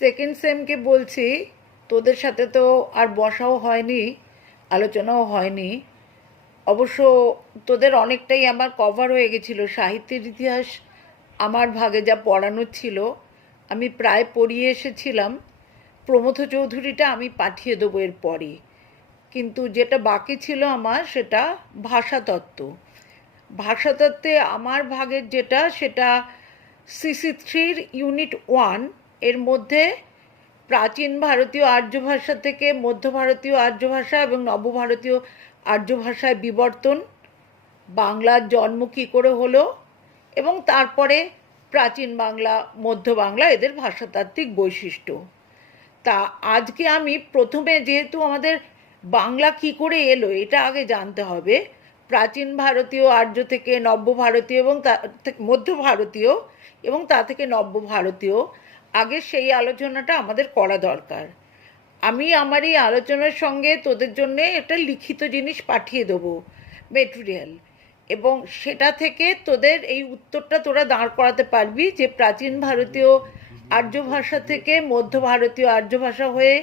Second সেমকে বলছি, তোদের সাথে তো আর বসাও হয়নি, আলোচনাও হয়নি। অবশ্য তোদের অনেকটাই আমার কভার হয়ে গেছিলো। সাহিত্যের ইতিহাস আমার ভাগে যা পড়ানোর ছিল আমি প্রায় পড়িয়ে এসেছিলাম। প্রমথ চৌধুরীটা আমি পাঠিয়ে দেবো এরপরই। কিন্তু যেটা বাকি ছিল আমার, সেটা ভাষাতত্ত্ব। ভাষাতত্ত্বে আমার ভাগের যেটা, সেটা CC3 ইউনিট 1 এর মধ্যে প্রাচীন ভারতীয় আর্য ভাষা থেকে মধ্য ভারতীয় আর্য ভাষা এবং নবভারতীয় আর্য ভাষায় বিবর্তন, বাংলার জন্ম কী করে হলো, এবং তারপরে প্রাচীন বাংলা, মধ্য বাংলা, এদের ভাষাতাত্ত্বিক বৈশিষ্ট্য। তা আজকে আমি প্রথমে, যেহেতু আমাদের বাংলা কি করে এলো এটা আগে জানতে হবে, প্রাচীন ভারতীয় আর্য থেকে নব্য ভারতীয় এবং মধ্য ভারতীয় এবং তা থেকে নব্য ভারতীয়, আগে সেই আলোচনাটা আমাদের করা দরকার। আমি আমার এই আলোচনার সঙ্গে তোদের জন্য একটা লিখিত জিনিস পাঠিয়ে দেবো, মেটেরিয়াল, এবং সেটা থেকে তোদের এই উত্তরটা তোরা দাঁড় করাতে পারবি যে প্রাচীন ভারতীয় আর্য ভাষা থেকে মধ্য ভারতীয় আর্য ভাষা হয়ে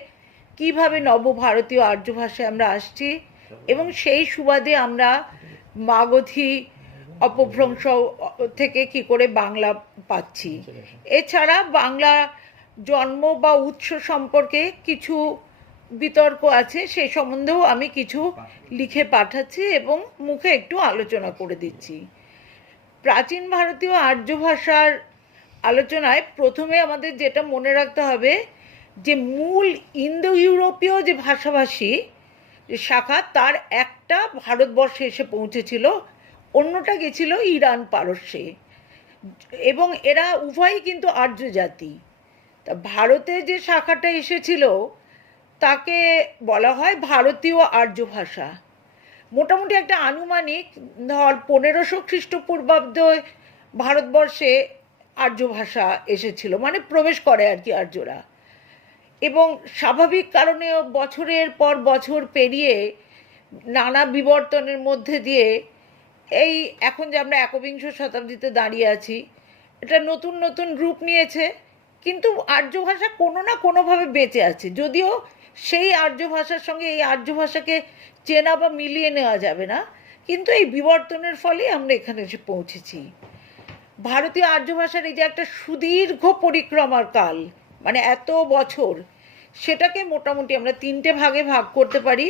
কিভাবে নবভারতীয় আর্য ভাষায় আমরা আসছি, এবং সেই সুবাদে আমরা মাগধী অপভ্রংশ থেকে কি করে বাংলা পাচ্ছি। এছাড়া বাংলা জন্ম বা উৎস সম্পর্কে কিছু বিতর্ক আছে, সেই সম্বন্ধেও আমি কিছু লিখে পাঠাচ্ছি এবং মুখে একটু আলোচনা করে দিচ্ছি। প্রাচীন ভারতীয় আর্য ভাষার আলোচনায় প্রথমে আমাদের যেটা মনে রাখতে হবে, যে মূল ইন্দো ইউরোপীয় যে ভাষাভাষী শাখা, তার একটা ভারতবর্ষে এসে পৌঁছেছিল, অন্যটা গেছিল ইরান পারস্যে, এবং এরা উভয়ই কিন্তু আর্য জাতি। তা ভারতে যে শাখাটা এসেছিল তাকে বলা হয় ভারতীয় আর্য ভাষা। মোটামুটি একটা আনুমানিক ধর 1500 খ্রিস্টপূর্বাব্দে ভারতবর্ষে আর্য ভাষা এসেছিল, মানে প্রবেশ করে আর কি আর্যরা। এবং স্বাভাবিক কারণে বছরের পর বছর পেরিয়ে নানা বিবর্তনের মধ্যে দিয়ে এই এখন যে আমরা একবিংশ শতাব্দীতে দাঁড়িয়ে আছি, এটা নতুন নতুন রূপ নিয়েছে। কিন্তু আর্য ভাষা কোনো না কোনোভাবে বেঁচে আছে, যদিও সেই আর্য ভাষার সঙ্গে এই আর্য ভাষাকে চেনা বা মিলিয়ে নেওয়া যাবে না, কিন্তু এই বিবর্তনের ফলে আমরা এখানে এসে পৌঁছেছি। ভারতীয় আর্য ভাষার এই যে একটা সুদীর্ঘ পরিক্রমার কাল, মানে এত বছর, সেটাকে মোটামুটি আমরা তিনটে ভাগে ভাগ করতে পারি।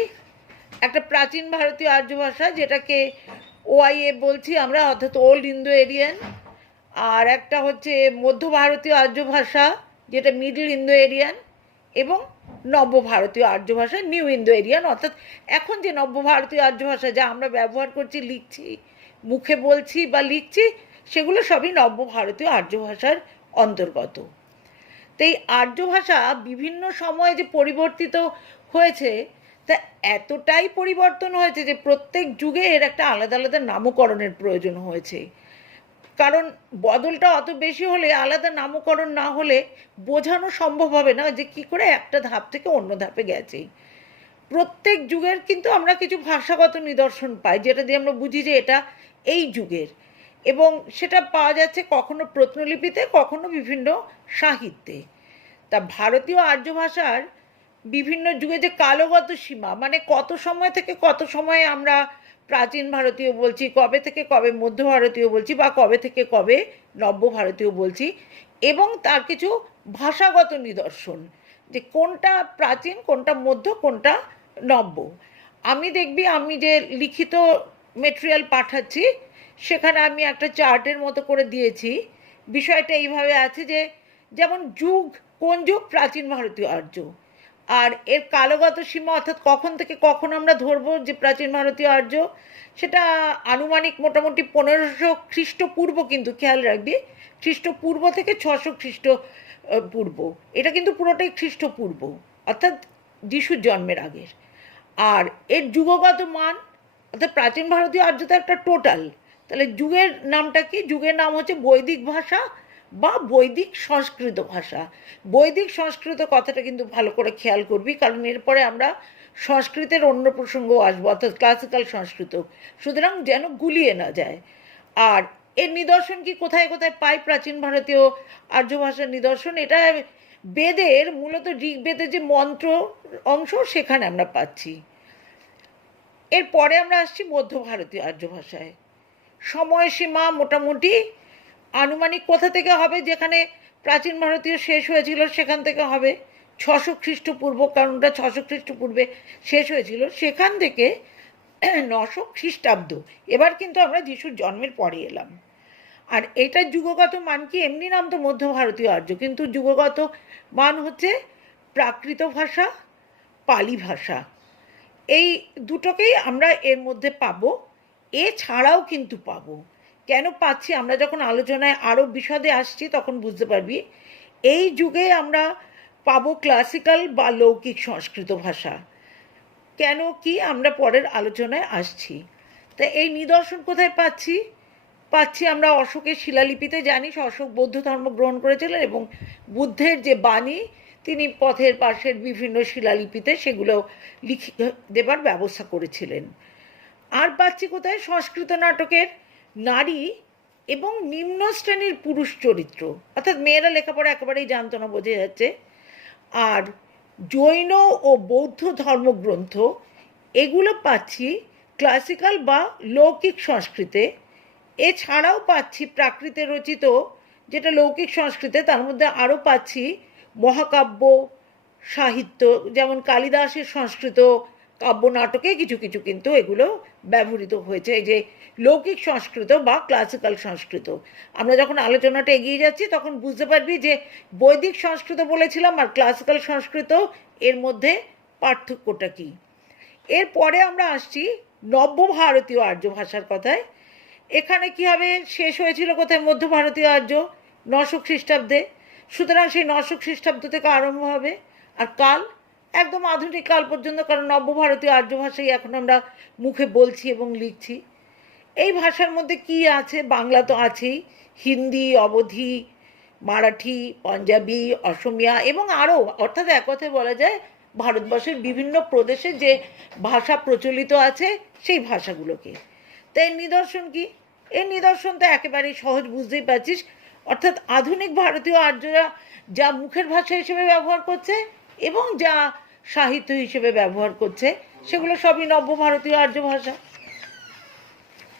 একটা প্রাচীন ভারতীয় আর্য ভাষা, যেটাকে OIA বলছি আমরা, অর্থাৎ ওল্ড ইন্দো এরিয়ান। আর একটা হচ্ছে মধ্য ভারতীয় আর্য ভাষা, যেটা মিডল ইন্দো এরিয়ান। এবং নব্য ভারতীয় আর্য ভাষা, নিউ ইন্দো এরিয়ান, অর্থাৎ এখন যে নব্য ভারতীয় আর্য ভাষা যা আমরা ব্যবহার করছি, লিখছি, মুখে বলছি বা লিখছি, সেগুলো সবই নব্য ভারতীয় আর্য ভাষার অন্তর্গত। তো এই আর্য ভাষা বিভিন্ন সময়ে যে পরিবর্তিত হয়েছে, তা এতটাই পরিবর্তন হয়েছে যে প্রত্যেক যুগে এর একটা আলাদা আলাদা নামকরণের প্রয়োজন হয়েছে। কারণ বদলটা অত বেশি হলে, আলাদা নামকরণ না হলে বোঝানো সম্ভব হবে না যে কী করে একটা ধাপ থেকে অন্য ধাপে গেছে। প্রত্যেক যুগের কিন্তু আমরা কিছু ভাষাগত নিদর্শন পাই, যেটা দিয়ে আমরা বুঝি যে এটা এই যুগের, এবং সেটা পাওয়া যাচ্ছে কখনো প্রত্নলিপিতে, কখনো বিভিন্ন সাহিত্যে। তা ভারতীয় আর্য ভাষার বিভিন্ন যুগে যে কালগত সীমা, মানে কত সময় থেকে কত সময়ে আমরা প্রাচীন ভারতীয় বলছি, কবে থেকে কবে মধ্য ভারতীয় বলছি, বা কবে থেকে কবে নব্য ভারতীয় বলছি, এবং তার কিছু ভাষাগত নিদর্শন, যে কোনটা প্রাচীন, কোনটা মধ্য, কোনটা নব্য। আমি দেখবি, আমি যে লিখিত মেটেরিয়াল পাঠাচ্ছি সেখানে আমি একটা চার্টের মতো করে দিয়েছি। বিষয়টা এইভাবে আছে যে, যেমন যুগ, কোন যুগ, প্রাচীন ভারতীয় আর্য, আর এর কালগত সীমা, অর্থাৎ কখন থেকে কখন আমরা ধরবো যে প্রাচীন ভারতীয় আর্য, সেটা আনুমানিক মোটামুটি 1500 খ্রিস্টপূর্ব, কিন্তু খেয়াল রাখবি খ্রিস্টপূর্ব থেকে 600 খ্রিস্টপূর্ব, এটা কিন্তু পুরোটাই খ্রিস্টপূর্ব, অর্থাৎ যিশুর জন্মের আগের। আর এর যুগগত মান, অর্থাৎ প্রাচীন ভারতীয় আর্যতা একটা টোটাল, তাহলে যুগের নামটা কি? যুগের নাম হচ্ছে বৈদিক ভাষা বা বৈদিক সংস্কৃত ভাষা। বৈদিক সংস্কৃত কথাটা কিন্তু ভালো করে খেয়াল করবি, কারণ এরপরে আমরা সংস্কৃতের অন্য প্রসঙ্গও আসবো, অর্থাৎ ক্লাসিক্যাল সংস্কৃত, সুতরাং যেন গুলিয়ে না যায়। আর এর নিদর্শন কি কোথায় কোথায় পাই প্রাচীন ভারতীয় আর্য ভাষার নিদর্শন? এটা বেদের, মূলত ঋগ্বেদের যে মন্ত্র অংশ সেখানে আমরা পাচ্ছি। এরপরে আমরা আসছি মধ্য ভারতীয় আর্য ভাষায়। সময়সীমা মোটামুটি আনুমানিক কোথা থেকে হবে? যেখানে প্রাচীন ভারতীয় শেষ হয়েছিল সেখান থেকে হবে 600 খ্রিস্টপূর্ব, কারণ ওটা 600 খ্রিস্টপূর্বে শেষ হয়েছিল, সেখান থেকে 900 খ্রিস্টাব্দ। এবার কিন্তু আমরা যিশুর জন্মের পরে এলাম। আর এটার যুগগত মান কি? এমনি নাম তো মধ্য ভারতীয় আর্য, কিন্তু যুগগত মান হচ্ছে প্রাকৃত ভাষা, পালি ভাষা। এই দুটোকেই আমরা এর মধ্যে পাবো। এছাড়াও কিন্তু পাবো। কেন পাচ্ছি? আমরা যখন আলোচনায় আরও বিশদে আসছি তখন বুঝতে পারবি। এই যুগে আমরা পাবো ক্লাসিক্যাল বা লৌকিক সংস্কৃত ভাষা। কেন কি আমরা পরের আলোচনায় আসছি। তা এই নিদর্শন কোথায় পাচ্ছি? আমরা অশোকের শিলালিপিতে। জানিস অশোক বৌদ্ধ ধর্ম গ্রহণ করেছিলেন এবং বুদ্ধের যে বাণী তিনি পথের পাশের বিভিন্ন শিলালিপিতে সেগুলো লিখে দেবার ব্যবস্থা করেছিলেন। আর পাচ্ছি কোথায়? সংস্কৃত নাটকের নারী এবং নিম্ন শ্রেণীর পুরুষ চরিত্র, অর্থাৎ মেয়েরা লেখাপড়া একেবারেই জানতো না, বোঝা যাচ্ছে। আর জৈন ও বৌদ্ধ ধর্মগ্রন্থ, এগুলো পাচ্ছি ক্লাসিক্যাল বা লৌকিক সংস্কৃতে। এছাড়াও পাচ্ছি প্রাকৃতে রচিত যেটা লৌকিক সংস্কৃতে, তার মধ্যে আরও পাচ্ছি মহাকাব্য সাহিত্য, যেমন কালিদাসের সংস্কৃত কাব্য নাটকে কিছু কিছু কিন্তু এগুলো ব্যবহৃত হয়েছে। এই যে লৌকিক সংস্কৃত বা ক্লাসিক্যাল সংস্কৃত, আমরা যখন আলোচনাটা এগিয়ে যাচ্ছি তখন বুঝতে পারবি যে বৈদিক সংস্কৃত বলেছিলাম আর ক্লাসিক্যাল সংস্কৃত, এর মধ্যে পার্থক্যটা কী। এরপরে আমরা আসছি নব্য ভারতীয় আর্য ভাষার কথায়। এখানে কী হবে? শেষ হয়েছিল কোথায়? মধ্য ভারতীয় আর্য 900 খ্রিস্টাব্দে। সুতরাং সেই 900 খ্রিস্টাব্দ থেকে আরম্ভ হবে। আর কাল একদম আধুনিক কাল পর্যন্ত, কারণ নব্য ভারতীয় আর্য ভাষাই এখন আমরা মুখে বলছি এবং লিখছি। এই ভাষার মধ্যে কি আছে? বাংলা তো আছেই, হিন্দি, অবধি, মারাঠি, পাঞ্জাবি, অসমিয়া এবং আরও, অর্থাৎ এক কথায় বলা যায় ভারতবর্ষের বিভিন্ন প্রদেশে যে ভাষা প্রচলিত আছে সেই ভাষাগুলোকে। তাই নিদর্শন কি? এই নিদর্শন তো একেবারেই সহজ, বুঝতেই পারছিস। অর্থাৎ আধুনিক ভারতীয় আর্যরা যা মুখের ভাষা হিসেবে ব্যবহার করছে এবং যা সাহিত্য হিসেবে ব্যবহার করছে সেগুলো সবই নব্য ভারতীয় আর্য ভাষা।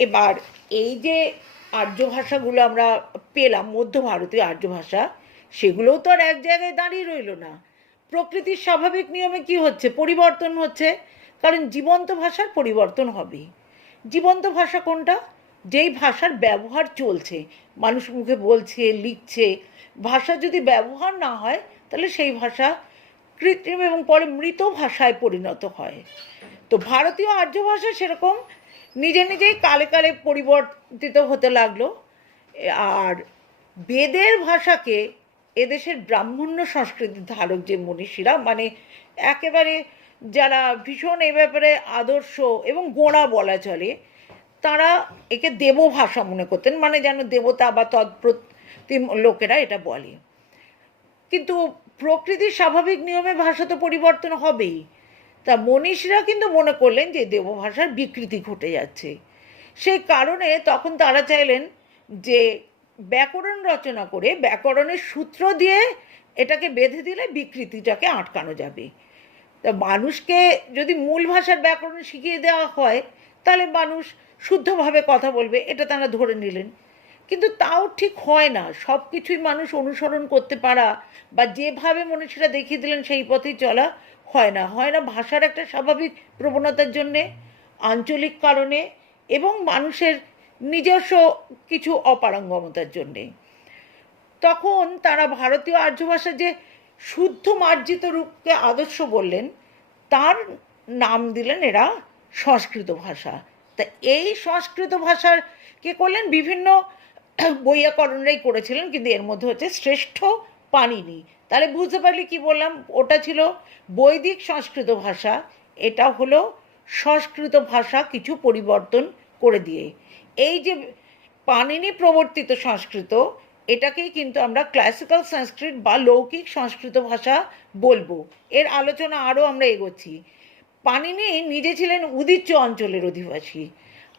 এবার এই যে আর্য ভাষাগুলো আমরা পেলাম, মধ্য ভারতীয় আর্য ভাষা, সেগুলোও তো আর এক জায়গায় দাঁড়িয়ে রইল না। প্রকৃতির স্বাভাবিক নিয়মে কি হচ্ছে? পরিবর্তন হচ্ছে, কারণ জীবন্ত ভাষার পরিবর্তন হবেই। জীবন্ত ভাষা কোনটা? যেই ভাষার ব্যবহার চলছে, মানুষ মুখে বলছে, লিখছে। ভাষা যদি ব্যবহার না হয় তাহলে সেই ভাষা কৃত্রিম এবং পরে মৃত ভাষায় পরিণত হয়। তো ভারতীয় আর্য ভাষা সেরকম নিজে নিজেই কালে কালে পরিবর্তিত হতে লাগলো। আর বেদের ভাষাকে এদেশের ব্রাহ্মণ্য সংস্কৃতির ধারক যে মনীষীরা, মানে একেবারে যারা ভীষণ এ ব্যাপারে আদর্শ এবং গোঁড়া বলা চলে, তারা একে দেবভাষা মনে করতেন, মানে যেন দেবতা বা তৎপ্রতিম লোকেরা এটা বলে। কিন্তু প্রকৃতির স্বাভাবিক নিয়মে ভাষা তো পরিবর্তন হবেই। তা মনীষীরা কিন্তু মনে করলেন যে দেবভাষার বিকৃতি ঘটে যাচ্ছে। সেই কারণে তখন তারা চাইলেন যে ব্যাকরণ রচনা করে ব্যাকরণের সূত্র দিয়ে এটাকে বেঁধে দিলে বিকৃতিটাকে আটকানো যাবে। তা মানুষকে যদি মূল ভাষার ব্যাকরণ শিখিয়ে দেওয়া হয় তাহলে মানুষ শুদ্ধভাবে কথা বলবে, এটা তারা ধরে নিলেন। কিন্তু তাও ঠিক হয় না, সব কিছুই মানুষ অনুসরণ করতে পারা বা যেভাবে মনীষীরা দেখিয়ে দিলেন সেই পথেই চলা হয় না। ভাষার একটা স্বাভাবিক প্রবণতার জন্যে, আঞ্চলিক কারণে এবং মানুষের নিজস্ব কিছু অপারঙ্গমতার জন্যে। তখন তারা ভারতীয় আর্য ভাষার যে শুদ্ধ মার্জিত রূপকে আদর্শ বললেন, তার নাম দিলেন এরা সংস্কৃত ভাষা। তা এই সংস্কৃত ভাষার কে করলেন? বিভিন্ন বৈয়াকরণরাই করেছিলেন, কিন্তু এর মধ্যে হচ্ছে শ্রেষ্ঠ পাণিনি। তাহলে বুঝতে পারলি কি বললাম? ওটা ছিল বৈদিক সংস্কৃত ভাষা, এটা হলো সংস্কৃত ভাষা কিছু পরিবর্তন করে দিয়ে। এই যে পাণিনি প্রবর্তিত সংস্কৃত, এটাকেই কিন্তু আমরা ক্লাসিক্যাল সংস্কৃত বা লৌকিক সংস্কৃত ভাষা বলবো। এর আলোচনা আরও আমরা এগোচ্ছি। পাণিনি নিজে ছিলেন উদিচ্য অঞ্চলের অধিবাসী,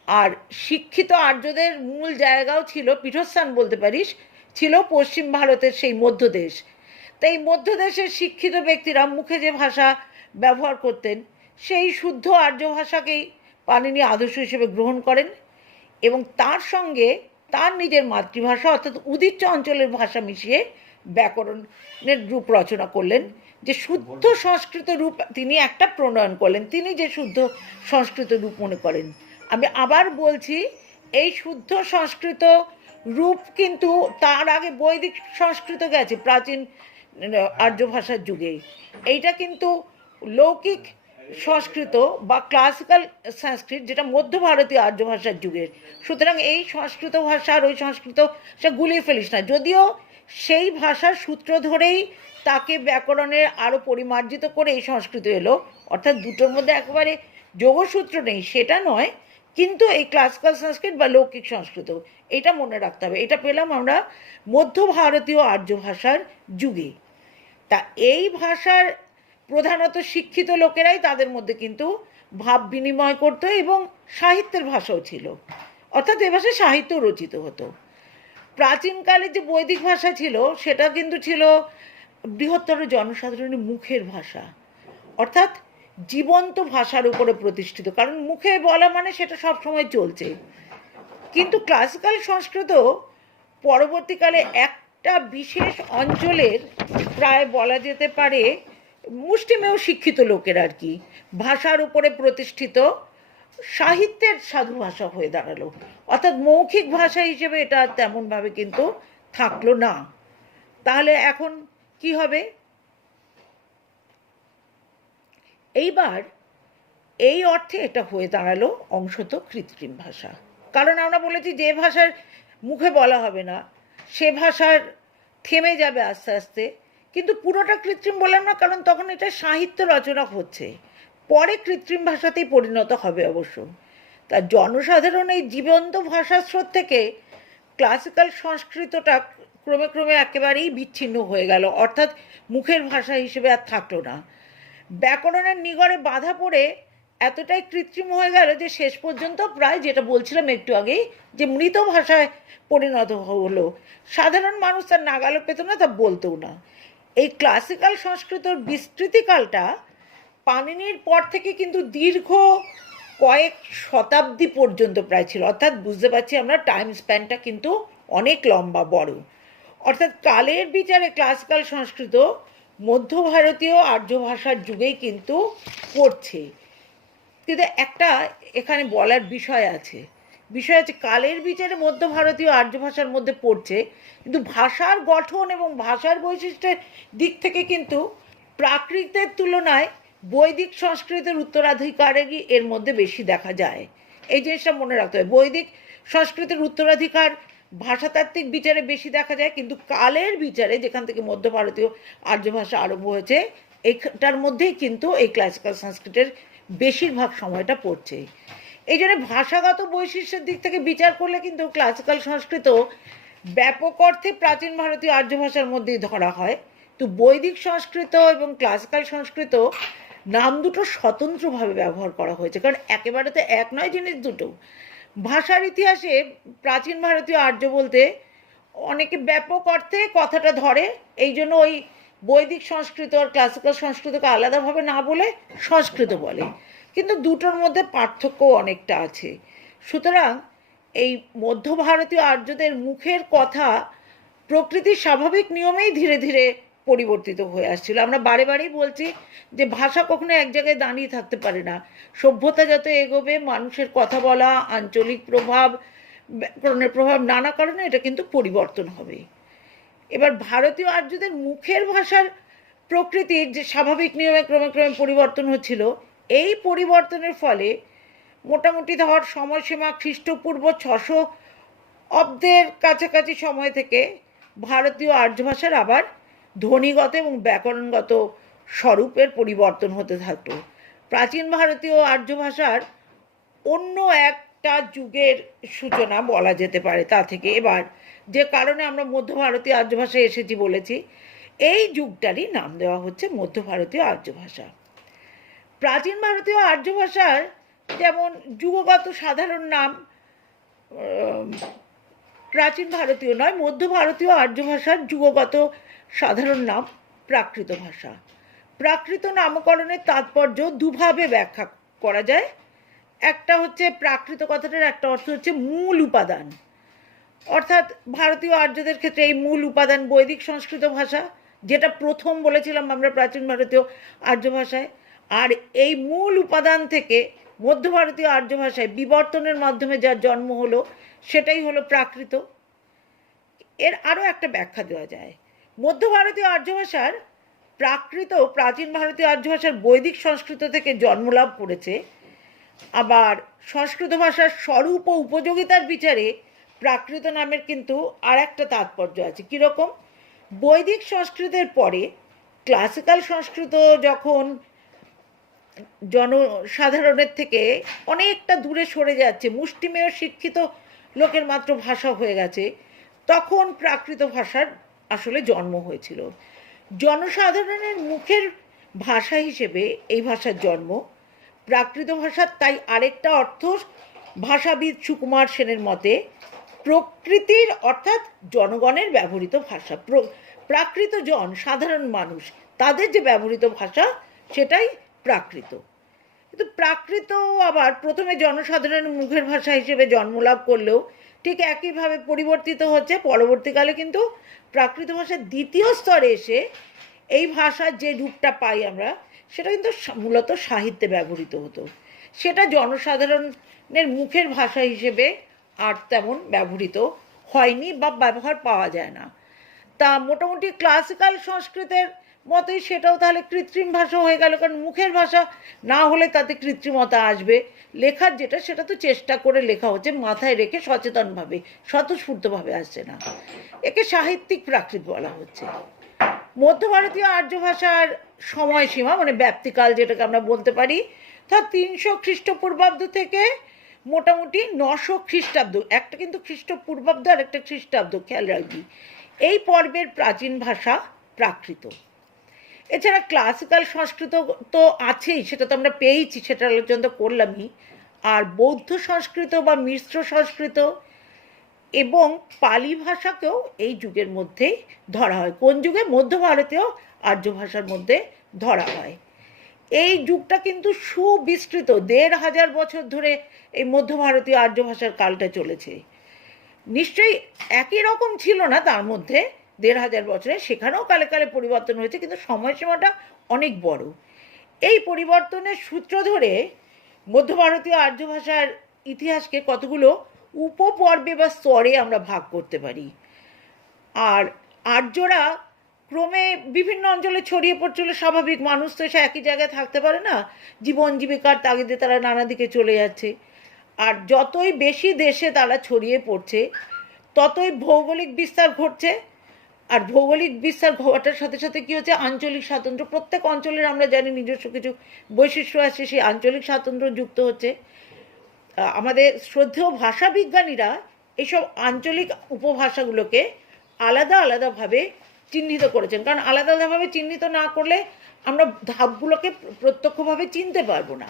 আর শিক্ষিত আর্যদের মূল জায়গাও ছিল, পীঠস্থান বলতে পারিস, ছিল পশ্চিম ভারতের সেই মধ্যদেশ। তাই এই মধ্যদেশের শিক্ষিত ব্যক্তিরা মুখে যে ভাষা ব্যবহার করতেন সেই শুদ্ধ আর্য ভাষাকেই পাণিনি আদর্শ হিসেবে গ্রহণ করেন এবং তার সঙ্গে তার নিজের মাতৃভাষা অর্থাৎ উদিচ্চ অঞ্চলের ভাষা মিশিয়ে ব্যাকরণের রূপ রচনা করলেন, যে শুদ্ধ সংস্কৃত রূপ তিনি একটা প্রণয়ন করলেন, তিনি যে শুদ্ধ সংস্কৃত রূপ মনে করেন। আমি আবার বলছি, এই শুদ্ধ সংস্কৃত রূপ কিন্তু তার আগে বৈদিক সংস্কৃত গেছে প্রাচীন আর্য ভাষার যুগে। এইটা কিন্তু লৌকিক সংস্কৃত বা ক্লাসিক্যাল সংস্কৃত, যেটা মধ্য ভারতীয় আর্য ভাষার যুগের। সুতরাং এই সংস্কৃত ভাষা আর ওই সংস্কৃত সে গুলিয়ে ফেলিস না, যদিও সেই ভাষার সূত্র ধরেই তাকে ব্যাকরণের আরও পরিমার্জিত করে এই সংস্কৃত এলো, অর্থাৎ দুটোর মধ্যে একেবারে যোগসূত্র নেই সেটা নয়, কিন্তু এই ক্লাসিক্যাল সংস্কৃত বা লৌকিক সংস্কৃত এটা মনে রাখতে হবে। এটা পেলাম আমরা মধ্য ভারতীয় আর্য ভাষার যুগে। তা এই ভাষার প্রধানত শিক্ষিত লোকেরাই তাদের মধ্যে কিন্তু ভাব বিনিময় করতো এবং সাহিত্যের ভাষাও ছিল, অর্থাৎ এ ভাষায় সাহিত্য রচিত হতো। প্রাচীনকালে যে বৈদিক ভাষা ছিল সেটা কিন্তু ছিল বৃহত্তর জনসাধারণের মুখের ভাষা, অর্থাৎ জীবন্ত ভাষার উপরে প্রতিষ্ঠিত, কারণ মুখে বলা মানে সেটা সবসময় চলছে। কিন্তু ক্লাসিক্যাল সংস্কৃত পরবর্তীকালে একটা বিশেষ অঞ্চলের, প্রায় বলা যেতে পারে মুষ্টিমেয় শিক্ষিত লোকের আর কি, ভাষার উপরে প্রতিষ্ঠিত সাহিত্যের সাধু ভাষা হয়ে দাঁড়ালো, অর্থাৎ মৌখিক ভাষা হিসেবে এটা তেমনভাবে কিন্তু থাকলো না। তাহলে এখন কি হবে? এইবার এই অর্থে এটা হয়ে দাঁড়ালো অংশত কৃত্রিম ভাষা, কারণ আমরা বলেছি যে ভাষার মুখে বলা হবে না সে ভাষার থেমে যাবে আস্তে আস্তে, কিন্তু পুরোটা কৃত্রিম বললাম না, কারণ তখন এটা সাহিত্য রচনা হচ্ছে, পরে কৃত্রিম ভাষাতেই পরিণত হবে অবশ্য। তা জনসাধারণ এই জীবন্ত ভাষার স্রোত থেকে ক্লাসিক্যাল সংস্কৃতটা ক্রমে ক্রমে একেবারেই বিচ্ছিন্ন হয়ে গেল, অর্থাৎ মুখের ভাষা হিসেবে আর থাকলো না। ব্যাকরণের নিগড়ে বাধা পড়ে এতটাই কৃত্রিম হয়ে গেল যে শেষ পর্যন্ত প্রায়, যেটা বলছিলাম একটু আগেই, যে মৃত ভাষায় পরিণত হলো। সাধারণ মানুষ তার নাগালও পেত না, তা বলতেও না। এই ক্লাসিক্যাল সংস্কৃতর বিস্তৃতিকালটা পাণিনির পর থেকে কিন্তু দীর্ঘ কয়েক শতাব্দী পর্যন্ত প্রায় ছিল, অর্থাৎ বুঝতে পারছি আমরা টাইম স্প্যানটা কিন্তু অনেক লম্বা বড়। অর্থাৎ কালের বিচারে ক্লাসিক্যাল সংস্কৃত মধ্য ভারতীয় আর্য ভাষার যুগেই কিন্তু পড়ছে। কিন্তু একটা এখানে বলার বিষয় আছে, কালের বিচারে মধ্য ভারতীয় আর্য ভাষার মধ্যে পড়ছে, কিন্তু ভাষার গঠন এবং ভাষার বৈশিষ্ট্যের দিক থেকে কিন্তু প্রাকৃতের তুলনায় বৈদিক সংস্কৃতের উত্তরাধিকারেরই এর মধ্যে বেশি দেখা যায়। এই জিনিসটা মনে রাখতে হবে, বৈদিক সংস্কৃতির উত্তরাধিকার ভাষাতাত্ত্বিক বিচারে বেশি দেখা যায়, কিন্তু কালের বিচারে যেখান থেকে মধ্য ভারতীয় আর্য ভাষা আরম্ভ হয়েছে এইটার মধ্যেই কিন্তু এই ক্লাসিক্যাল সংস্কৃতের বেশিরভাগ সময়টা পড়ছে। এই জন্য ভাষাগত বৈশিষ্ট্যের দিক থেকে বিচার করলে কিন্তু ক্লাসিক্যাল সংস্কৃত ব্যাপক অর্থে প্রাচীন ভারতীয় আর্য ভাষার মধ্যেই ধরা হয়। তো বৈদিক সংস্কৃত এবং ক্লাসিক্যাল সংস্কৃত নাম দুটো স্বতন্ত্রভাবে ব্যবহার করা হয়েছে, কারণ একেবারে তো এক নয় জিনিস দুটো। ভাষার ইতিহাসে প্রাচীন ভারতীয় আর্য বলতে অনেকে ব্যাপক অর্থে কথাটা ধরে, এই জন্য ওই বৈদিক সংস্কৃত আর ক্লাসিক্যাল সংস্কৃতকে আলাদাভাবে না বলে সংস্কৃত বলে, কিন্তু দুটোর মধ্যে পার্থক্য অনেকটা আছে। সুতরাং এই মধ্য ভারতীয় আর্যদের মুখের কথা প্রকৃতির স্বাভাবিক নিয়মেই ধীরে ধীরে পরিবর্তিত হয়ে আসছিল। আমরা বারে বারেই বলছি যে ভাষা কখনো এক জায়গায় দাঁড়িয়ে থাকতে পারে না, সভ্যতা যত এগোবে মানুষের কথা বলা, আঞ্চলিক প্রভাব, ব্যাকরণের প্রভাব, নানা কারণে এটা কিন্তু পরিবর্তন হবে। এবার ভারতীয় আর্যদের মুখের ভাষার প্রকৃতির যে স্বাভাবিক নিয়মে ক্রমে ক্রমে পরিবর্তন হচ্ছিল, এই পরিবর্তনের ফলে মোটামুটি ধর সময়সীমা খ্রিস্টপূর্ব 600 অব্দের কাছাকাছি সময় থেকে ভারতীয় আর্য ভাষার আবার ধ্বনিগত এবং ব্যাকরণগত স্বরূপের পরিবর্তন হতে থাকলো। প্রাচীন ভারতীয় আর্য ভাষার অন্য একটা যুগের সূচনা বলা যেতে পারে তা থেকে। এবার যে কারণে আমরা মধ্য ভারতীয় আর্য ভাষায় এসেছি বলেছি, এই যুগটারই নাম দেওয়া হচ্ছে মধ্য ভারতীয় আর্য ভাষা। প্রাচীন ভারতীয় আর্য ভাষার যেমন যুগগত সাধারণ নাম প্রাচীন ভারতীয় নয়, মধ্য ভারতীয় আর্য ভাষার যুগগত সাধারণ নাম প্রাকৃত ভাষা। প্রাকৃত নামকরণের তাৎপর্য দুভাবে ব্যাখ্যা করা যায়। একটা হচ্ছে প্রাকৃত কথাটার একটা অর্থ হচ্ছে মূল উপাদান, অর্থাৎ ভারতীয় আর্যদের ক্ষেত্রে এই মূল উপাদান বৈদিক সংস্কৃত ভাষা, যেটা প্রথম বলেছিলাম আমরা প্রাচীন ভারতীয় আর্য ভাষায়। আর এই মূল উপাদান থেকে মধ্য ভারতীয় আর্য ভাষায় বিবর্তনের মাধ্যমে যার জন্ম হলো সেটাই হলো প্রাকৃত। এর আরও একটা ব্যাখ্যা দেওয়া যায়। মধ্য ভারতীয় আর্য ভাষার প্রাকৃত প্রাচীন ভারতীয় আর্য ভাষার বৈদিক সংস্কৃত থেকে জন্মলাভ করেছে। আবার সংস্কৃত ভাষার স্বরূপ ও উপযোগিতার বিচারে প্রাকৃত নামের কিন্তু আর একটা তাৎপর্য আছে। কীরকম? বৈদিক সংস্কৃতের পরে ক্লাসিক্যাল সংস্কৃত যখন জনসাধারণের থেকে অনেকটা দূরে সরে যাচ্ছে, মুষ্টিমেয় শিক্ষিত লোকের মাত্র ভাষা হয়ে গেছে, তখন প্রাকৃত ভাষার আসলে জন্ম হয়েছিল। জনসাধারণের মুখের ভাষা হিসেবে এই ভাষার জন্ম। প্রাকৃত ভাষার তাই আরেকটা অর্থ ভাষাবিদ সুকুমার সেনের মতে প্রকৃতির অর্থাৎ জনগণের ব্যবহৃত ভাষা। প্রাকৃত জন, সাধারণ মানুষ, তাদের যে ব্যবহৃত ভাষা সেটাই প্রাকৃত। কিন্তু প্রাকৃত আবার প্রথমে জনসাধারণের মুখের ভাষা হিসেবে জন্মলাভ করলেও ঠিক একইভাবে পরিবর্তিত হচ্ছে। পরবর্তীকালে কিন্তু প্রাকৃত ভাষার দ্বিতীয় স্তরে এসে এই ভাষার যে রূপটা পাই আমরা, সেটা কিন্তু মূলত সাহিত্যে ব্যবহৃত হতো। সেটা জনসাধারণের মুখের ভাষা হিসেবে আর তেমন ব্যবহৃত হয়নি বা ব্যবহার পাওয়া যায় না। তা মোটামুটি ক্লাসিক্যাল সংস্কৃতের মতোই সেটাও তাহলে কৃত্রিম ভাষা হয়ে গেল, কারণ মুখের ভাষা না হলে তাতে কৃত্রিমতা আসবে। লেখার যেটা, সেটা তো চেষ্টা করে লেখা হচ্ছে, মাথায় রেখে সচেতনভাবে, স্বতঃস্ফূর্তভাবে আসছে না। একে সাহিত্যিক প্রাকৃত বলা হচ্ছে। মধ্য ভারতীয় আর্য ভাষার সময়সীমা মানে ব্যাপ্তিকাল যেটাকে আমরা বলতে পারি, তা 300 খ্রিস্টপূর্বাব্দ থেকে মোটামুটি 900 খ্রিস্টাব্দ। একটা কিন্তু খ্রিস্টপূর্বাব্দ আর একটা খ্রিস্টাব্দ, খেয়াল রাখবি। এই পর্বের প্রাচীন ভাষা প্রাকৃত। এছাড়া ক্লাসিক্যাল সংস্কৃত তো আছেই, সেটা তো আমরা পেয়েছি, সেটা আলোচনা করলামই। আর বৌদ্ধ সংস্কৃত বা মিশ্র সংস্কৃত এবং পালি ভাষাকেও এই যুগের মধ্যেই ধরা হয়। কোন যুগে? মধ্য ভারতীয় আর্য ভাষার মধ্যে ধরা হয়। এই যুগটা কিন্তু সুবিস্তৃত, 1500 বছর ধরে এই মধ্য ভারতীয় আর্য ভাষার কালটা চলেছে। নিশ্চয়ই একই রকম ছিল না তার মধ্যে 1500 বছরে, সেখানেও কালে কালে পরিবর্তন হয়েছে, কিন্তু সময়সীমাটা অনেক বড়। এই পরিবর্তনের সূত্র ধরে মধ্য ভারতীয় আর্য ভাষার ইতিহাসকে কতগুলো উপপর্বে বা স্তরে আমরা ভাগ করতে পারি। আর আর্যরা ক্রমে বিভিন্ন অঞ্চলে ছড়িয়ে পড়ছিল, স্বাভাবিক, মানুষ তো সে একই জায়গায় থাকতে পারে না, জীবন জীবিকার তাগিদে তারা নানা দিকে চলে যাচ্ছে। আর যতই বেশি দেশে তারা ছড়িয়ে পড়ছে, ততই ভৌগোলিক বিস্তার ঘটছে। আর ভৌগোলিক বিস্তার ঘটার সাথে সাথে কী হচ্ছে? আঞ্চলিক স্বাতন্ত্র্য। প্রত্যেক অঞ্চলের আমরা জানি নিজস্ব কিছু বৈশিষ্ট্য আছে, সেই আঞ্চলিক স্বাতন্ত্র্য যুক্ত হচ্ছে। আমাদের শ্রদ্ধেয় ভাষাবিজ্ঞানীরা এইসব আঞ্চলিক উপভাষাগুলোকে আলাদা আলাদাভাবে চিহ্নিত করেছেন, কারণ আলাদা আলাদাভাবে চিহ্নিত না করলে আমরা ধাপগুলোকে প্রত্যক্ষভাবে চিনতে পারবো না।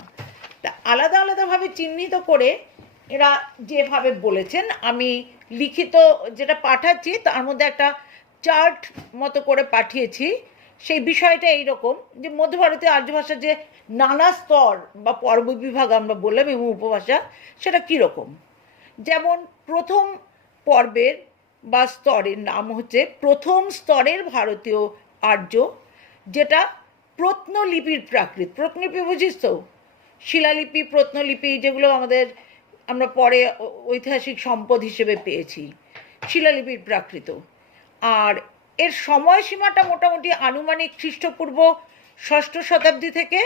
তা আলাদা আলাদাভাবে চিহ্নিত করে এরা যেভাবে বলেছেন, আমি লিখিত যেটা পাঠাচ্ছি তার মধ্যে একটা চার্ট মতো করে পাঠিয়েছি। সেই বিষয়টা এইরকম যে মধ্য ভারতীয় আর্য ভাষার যে নানা স্তর বা পর্ব বিভাগ আমরা বললাম এবং উপভাষা, সেটা কীরকম। যেমন প্রথম পর্বের বা স্তরের নাম হচ্ছে প্রথম স্তরের ভারতীয় আর্য, যেটা প্রত্নলিপির প্রাকৃত। প্রত্নলিপি বুঝিস তো? শিলালিপি, প্রত্নলিপি, যেগুলো আমরা পরে ঐতিহাসিক সম্পদ হিসেবে পেয়েছি, শিলালিপির প্রাকৃত। আর এর সময়সীমাটা মোটামুটি আনুমানিক খ্রিস্টপূর্ব 6ষ্ঠ শতাব্দী থেকে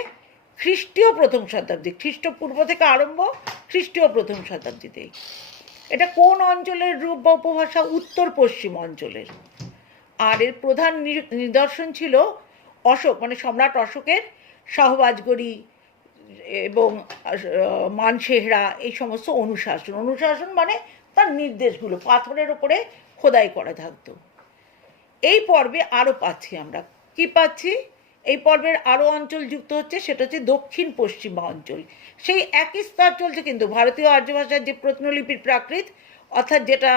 খ্রিস্টীয় প্রথম শতাব্দী। খ্রিস্টপূর্ব থেকে আরম্ভ, খ্রিস্টীয় প্রথম শতাব্দীতে। এটা কোন অঞ্চলের রূপ বা উপভাষা? উত্তর পশ্চিম অঞ্চলের। আর এর প্রধান নিদর্শন ছিল অশোক, মানে সম্রাট অশোকের শাহবাজগড়ি এবং মানসেহরা, এই সমস্ত অনুশাসন। অনুশাসন মানে তার নির্দেশগুলো পাথরের ওপরে খোদাই করা থাকতো। এই পর্বে আরও পাচ্ছি আমরা, কি পাচ্ছি? এই পর্বের আরও অঞ্চল যুক্ত হচ্ছে, সেটা হচ্ছে দক্ষিণ পশ্চিমা অঞ্চল। সেই একই স্তর চলছে কিন্তু ভারতীয় আর্য ভাষার যে প্রত্নলিপির প্রাকৃত, অর্থাৎ যেটা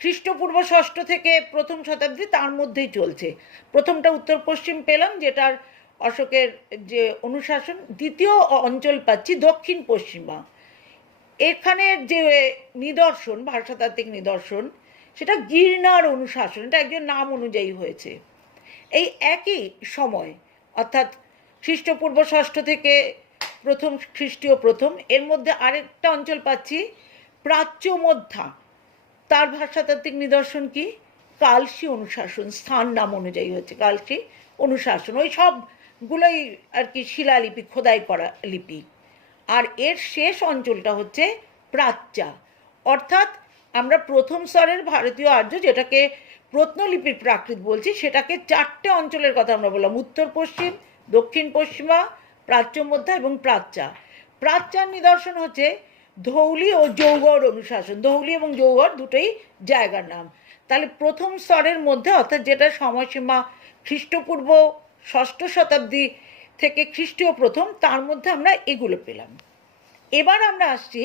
খ্রিস্টপূর্ব ষষ্ঠ থেকে প্রথম শতাব্দী, তার মধ্যেই চলছে। প্রথমটা উত্তর পশ্চিম পেলাম, যেটার অশোকের যে অনুশাসন। দ্বিতীয় অঞ্চল পাচ্ছি দক্ষিণ পশ্চিমা। এখানের যে নিদর্শন, ভাষাতাত্ত্বিক নিদর্শন, সেটা গিরনার অনুশাসন, এটা একজন নাম অনুযায়ী হয়েছে। এই একই সময়, অর্থাৎ খ্রিস্টপূর্ব ষষ্ঠ থেকে প্রথম খ্রিস্টীয় প্রথম, এর মধ্যে আরেকটা অঞ্চল পাচ্ছি প্রাচ্য মধ্যা। তার ভাষাতাত্ত্বিক নিদর্শন কি? কালসি অনুশাসন, স্থান নাম অনুযায়ী হচ্ছে কালসি অনুশাসন। ওই সবগুলোই আর কি শিলালিপি, খোদাই করা লিপি। আর এর শেষ অঞ্চলটা হচ্ছে প্রাচ্যা, অর্থাৎ আমরা প্রথম স্তরের ভারতীয় আর্য, যেটাকে প্রত্নলিপির প্রাকৃত বলছি, সেটাকে চারটে অঞ্চলের কথা আমরা বললাম: উত্তর পশ্চিম, দক্ষিণ পশ্চিমা, প্রাচ্য মধ্যা এবং প্রাচ্যা। প্রাচ্যার নিদর্শন হচ্ছে ধৌলি ও জৌগড় অনুশাসন। ধৌলি এবং জৌগড় দুটোই জায়গার নাম। তাহলে প্রথম স্তরের মধ্যে, অর্থাৎ যেটা সময়সীমা খ্রিস্টপূর্ব ষষ্ঠ শতাব্দী থেকে খ্রিস্টীয় প্রথম, তার মধ্যে আমরা এগুলো পেলাম। এবার আমরা আসছি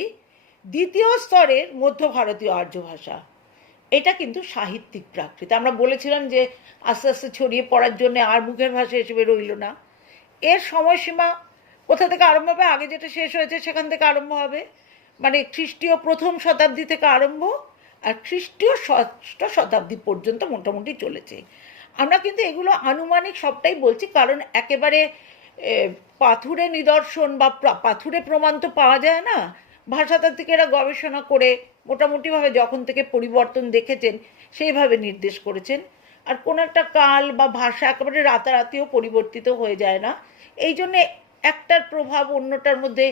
দ্বিতীয় স্তরের মধ্য ভারতীয় আর্য ভাষা। এটা কিন্তু সাহিত্যিক প্রাকৃত। আমরা বলেছিলাম যে আস্তে আস্তে ছড়িয়ে পড়ার জন্য আর মুখের ভাষা হিসেবে রইল না। এর সময়সীমা কোথা থেকে আরম্ভ হবে? আগে যেটা শেষ হয়েছে সেখান থেকে আরম্ভ হবে, মানে খ্রিস্টীয় প্রথম শতাব্দী থেকে আরম্ভ, আর খ্রিস্টীয় ষষ্ঠ শতাব্দী পর্যন্ত মোটামুটি চলেছে। আমরা কিন্তু এগুলো আনুমানিক সবটাই বলছি, কারণ একেবারে পাথুরে নিদর্শন বা পাথুরে প্রমাণ তো পাওয়া যায় না। ভাষাতাত্ত্বিকেরা গবেষণা করে মোটামুটিভাবে যখন থেকে পরিবর্তন দেখেছেন সেইভাবে নির্দেশ করেছেন। আর কোনো একটা কাল বা ভাষা একেবারে রাতারাতিও পরিবর্তিত হয়ে যায় না। এই জন্যে একটার প্রভাব অন্যটার মধ্যে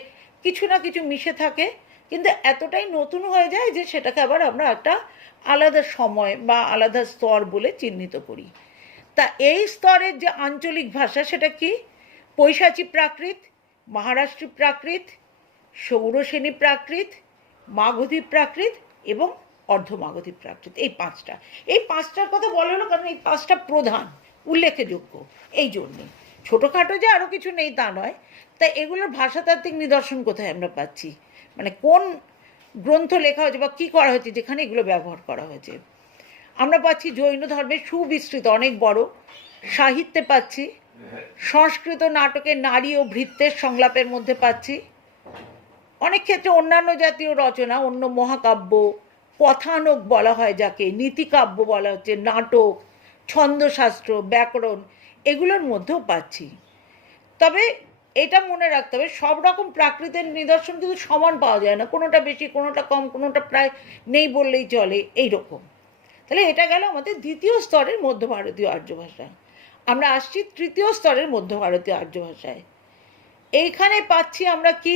কিছু না কিছু মিশে থাকে, কিন্তু এতটাই নতুন হয়ে যায় যে সেটাকে আবার আমরা একটা আলাদা সময় বা আলাদা স্তর বলে চিহ্নিত করি। তা এই স্তরের যে আঞ্চলিক ভাষা, সেটা কি? পৈশাচী প্রাকৃত, মহারাষ্ট্রী প্রাকৃত, সৌরসেনী প্রাকৃত, মাগধী প্রাকৃত এবং অর্ধমাগধী প্রাকৃত। এই পাঁচটার কথা বলা হলো কারণ এই পাঁচটা প্রধান, উল্লেখযোগ্য। এই জন্যে ছোটোখাটো যে আরও কিছু নেই তা নয়। তাই এগুলোর ভাষাতাত্ত্বিক নিদর্শন কোথায় আমরা পাচ্ছি, মানে কোন গ্রন্থ লেখা হয়েছে বা কী করা হয়েছে যেখানে এগুলো ব্যবহার করা হয়েছে? আমরা পাচ্ছি জৈন ধর্মের সুবিস্তৃত অনেক বড় সাহিত্যে পাচ্ছি, সংস্কৃত নাটকে নারী ও ভৃত্যের সংলাপের মধ্যে পাচ্ছি, অনেক ক্ষেত্রে অন্যান্য জাতীয় রচনা, অন্য মহাকাব্য, কথানক বলা হয় যাকে, নীতিকাব্য বলা হচ্ছে, নাটক, ছন্দশাস্ত্র, ব্যাকরণ, এগুলোর মধ্যেও পাচ্ছি। তবে এটা মনে রাখতে হবে, সব রকম প্রাকৃতের নিদর্শন কিন্তু সমান পাওয়া যায় না, কোনোটা বেশি, কোনোটা কম, কোনোটা প্রায় নেই বললেই চলে, এই রকম। তাহলে এটা গেল আমাদের দ্বিতীয় স্তরের মধ্য ভারতীয় আর্য ভাষা। আমরা আসছি তৃতীয় স্তরের মধ্য ভারতীয় আর্য ভাষায়। এইখানে পাচ্ছি আমরা কি?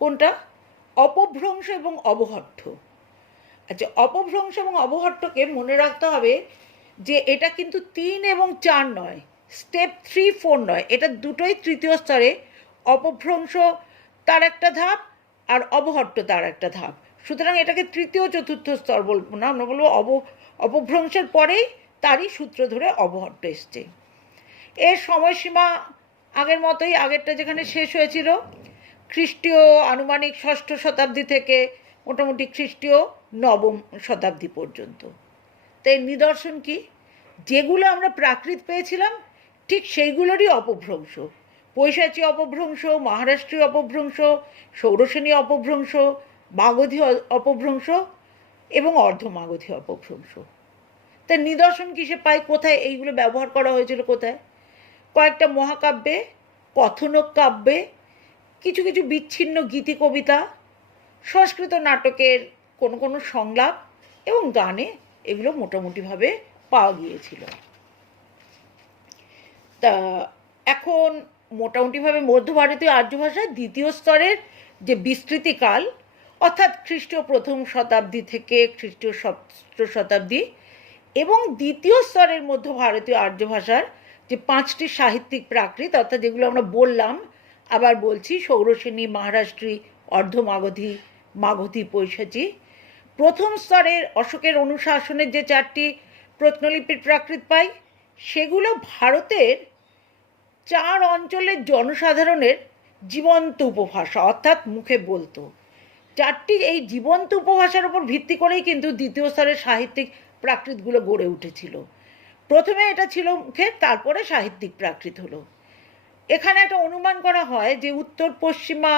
কোনটা? অপভ্রংশ এবং অবহট্ঠ। আচ্ছা, অপভ্রংশ এবং অবহট্ঠকে মনে রাখতে হবে যে এটা কিন্তু 3 এবং 4 নয়, স্টেপ 3, 4 নয়, এটা দুটোই তৃতীয় স্তরে। অপভ্রংশ তার একটা ধাপ আর অবহট্ঠ তার একটা ধাপ। সুতরাং এটাকে তৃতীয় চতুর্থ স্তর বলবো না, আমরা বলবো অপভ্রংশের পরেই তারই সূত্র ধরে অবহট্ঠ এসছে। এর সময়সীমা আগের মতোই, আগেরটা যেখানে শেষ হয়েছিল খ্রিস্টীয় আনুমানিক ষষ্ঠ শতাব্দী থেকে মোটামুটি খ্রিস্টীয় নবম শতাব্দী পর্যন্ত। তাই নিদর্শন কি? যেগুলো আমরা প্রাকৃত পেয়েছিলাম ঠিক সেইগুলোরই অপভ্রংশ। পৈশাচী অপভ্রংশ, মহারাষ্ট্রী অপভ্রংশ, সৌরসেনী অপভ্রংশ, মাগধী অপভ্রংশ এবং অর্ধমাগধী অপভ্রংশ। তাই নিদর্শন কিসে পাই? কোথায় এইগুলো ব্যবহার করা হয়েছিল? কোথায়? কয়েকটা মহাকাব্যে, কথনক কাব্যে, কিছু কিছু বিচ্ছিন্ন গীতি কবিতা, সংস্কৃত নাটকের কোনো কোনো সংলাপ এবং গানে এগুলো মোটামুটিভাবে পাওয়া গিয়েছিল। তা এখন মোটামুটিভাবে মধ্য ভারতীয় আর্য ভাষার দ্বিতীয় স্তরের যে বিস্তৃতিকাল, অর্থাৎ খ্রিস্টীয় প্রথম শতাব্দী থেকে খ্রিস্টীয় ষষ্ঠ শতাব্দী, এবং দ্বিতীয় স্তরের মধ্য ভারতীয় আর্য ভাষার যে 5টি সাহিত্যিক প্রাকৃত, অর্থাৎ যেগুলো আমরা বললাম, আবার বলছি, সৌরসেনী, মহারাষ্ট্রী, অর্ধমাগধী, মাগধী, পৈশাচী। প্রথম স্তরের অশোকের অনুশাসনের যে 4টি প্রত্নলিপির প্রাকৃত পাই, সেগুলো ভারতের চার অঞ্চলের জনসাধারণের জীবন্ত উপভাষা, অর্থাৎ মুখে বলতো। চারটি এই জীবন্ত উপভাষার উপর ভিত্তি করেই কিন্তু দ্বিতীয় স্তরের সাহিত্যিক প্রাকৃতগুলো গড়ে উঠেছিল। প্রথমে এটা ছিল মুখের, তারপরে সাহিত্যিক প্রাকৃত হলো। এখানে একটা অনুমান করা হয় যে উত্তর পশ্চিমা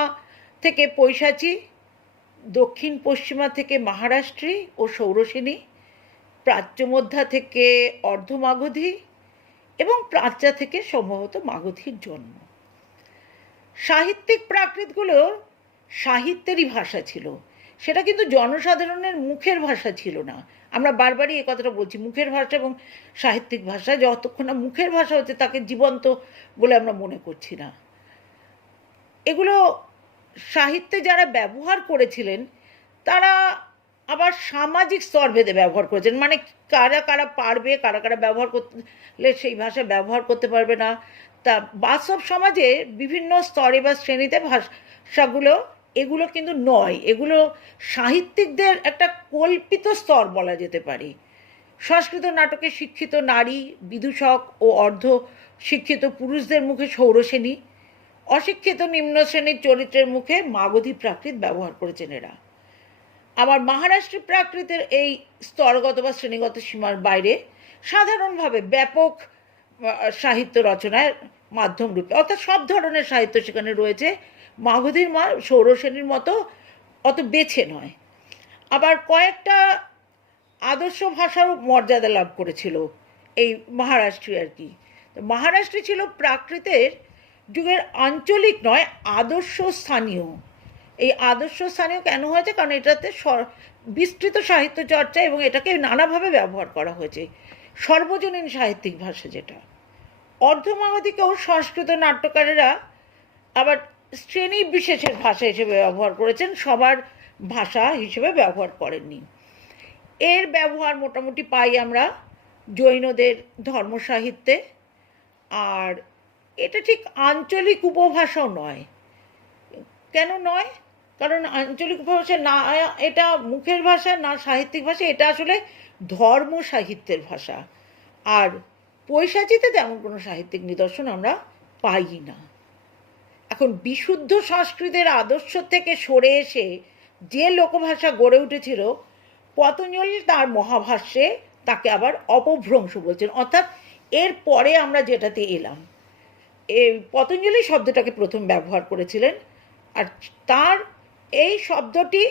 থেকে পৈশাচী, দক্ষিণ পশ্চিমা থেকে মহারাষ্ট্রী ও ষৌরসেনী, প্রাচ্য মধ্যা থেকে অর্ধমাগধী এবং প্রাচ্যা থেকে সম্ভবত মাগধীর জন্ম। সাহিত্যিক প্রাকৃতগুলো সাহিত্যেরই ভাষা ছিল, সেটা কিন্তু জনসাধারণের মুখের ভাষা ছিল না। আমরা বারবারই এই কথাটা বলছি, মুখের ভাষা এবং সাহিত্যিক ভাষা, যতক্ষণ না মুখের ভাষা হচ্ছে তাকে জীবন্ত বলে আমরা মনে করছি না। এগুলো সাহিত্যে যারা ব্যবহার করেছিলেন তারা আবার সামাজিক স্তর ভেদে ব্যবহার করেছেন, মানে কারা কারা পারবে, কারা কারা ব্যবহার করলে সেই ভাষা ব্যবহার করতে পারবে না। তা বাস্তব সমাজে বিভিন্ন স্তরে বা শ্রেণীতে ভাষাগুলো এগুলো কিন্তু নয়, এগুলো সাহিত্যিকদের একটা কল্পিত স্তর বলা যেতে পারে। সংস্কৃত নাটকে শিক্ষিত নারী, বিদূষক ও অর্ধ শিক্ষিত পুরুষদের মুখে ষৌরসেনী, অশিক্ষিত নিম্ন শ্রেণীর চরিত্রের মুখে মাগধী প্রাকৃত ব্যবহার করেছেন এরা। আবার মহারাষ্ট্রী প্রাকৃতের এই স্তরগত বা শ্রেণীগত সীমার বাইরে সাধারণভাবে ব্যাপক সাহিত্য রচনার মাধ্যম রূপে, অর্থাৎ সব ধরনের সাহিত্য সেখানে রয়েছে, মাগধীর ষৌরসেনীর মতো অত বেছে নয়। আবার কয়েকটা আদর্শ ভাষাও মর্যাদা লাভ করেছিল এই মহারাষ্ট্রী আর কি। মহারাষ্ট্রী ছিল প্রাকৃতের যুগের আঞ্চলিক নয়, আদর্শ স্থানীয়। এই আদর্শ স্থানীয় কেন হয়েছে? কারণ এটাতে বিস্তৃত সাহিত্য চর্চা এবং এটাকে নানাভাবে ব্যবহার করা হয়েছে, সর্বজনীন সাহিত্যিক ভাষা যেটা। অর্ধমাগধীকেও সংস্কৃত নাট্যকারেরা আবার শ্রেণী বিশেষের ভাষা হিসেবে ব্যবহার করেছেন, সবার ভাষা হিসেবে ব্যবহার করেননি। এর ব্যবহার মোটামুটি পাই আমরা জৈনদের ধর্মসাহিত্যে। আর এটা ঠিক আঞ্চলিক উপভাষাও নয়। কেন নয়? কারণ আঞ্চলিক উপভাষা না এটা মুখের ভাষা, না সাহিত্যিক ভাষা, এটা আসলে ধর্ম সাহিত্যের ভাষা। আর পৈশাচীতে তেমন কোনো সাহিত্যিক নিদর্শন আমরা পাই না। এখন বিশুদ্ধ সংস্কৃতের আদর্শ থেকে সরে এসে যে লোকভাষা গড়ে উঠেছিল, পতঞ্জলি তার মহাভাষ্যে তাকে আবার অপভ্রংশ বলছেন। অর্থাৎ এর পরে আমরা যেটাতে এলাম, এই পতঞ্জলি শব্দটাকে প্রথম ব্যবহার করেছিলেন। আর তার এই শব্দটি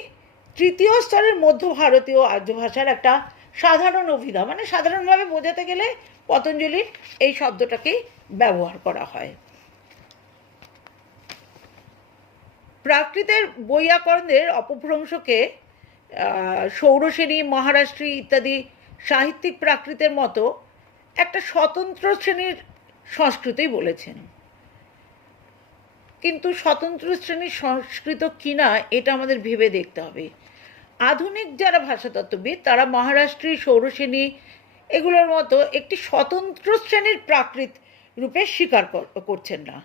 তৃতীয় স্তরের মধ্য ভারতীয় আর্য ভাষার একটা সাধারণ অভিধা, মানে সাধারণভাবে বোঝাতে গেলে পতঞ্জলির এই শব্দটাকেই ব্যবহার করা হয়। প্রাকৃতের বৈয়াকরণদের অপভ্রংশকে ষৌরসেনী, মহারাষ্ট্রী ইত্যাদি সাহিত্যিক প্রাকৃতের মতো একটা স্বতন্ত্র শ্রেণীর সংস্কৃতই বলেছেন। কিন্তু স্বতন্ত্র শ্রেণীর সংস্কৃত কিনা এটা আমাদের ভেবে দেখতে হবে। আধুনিক যারা ভাষাতত্ত্ববিদ তারা মহারাষ্ট্রী, ষৌরসেনী এগুলোর মতো একটি স্বতন্ত্র শ্রেণীর প্রাকৃত রূপে স্বীকার করছেন না।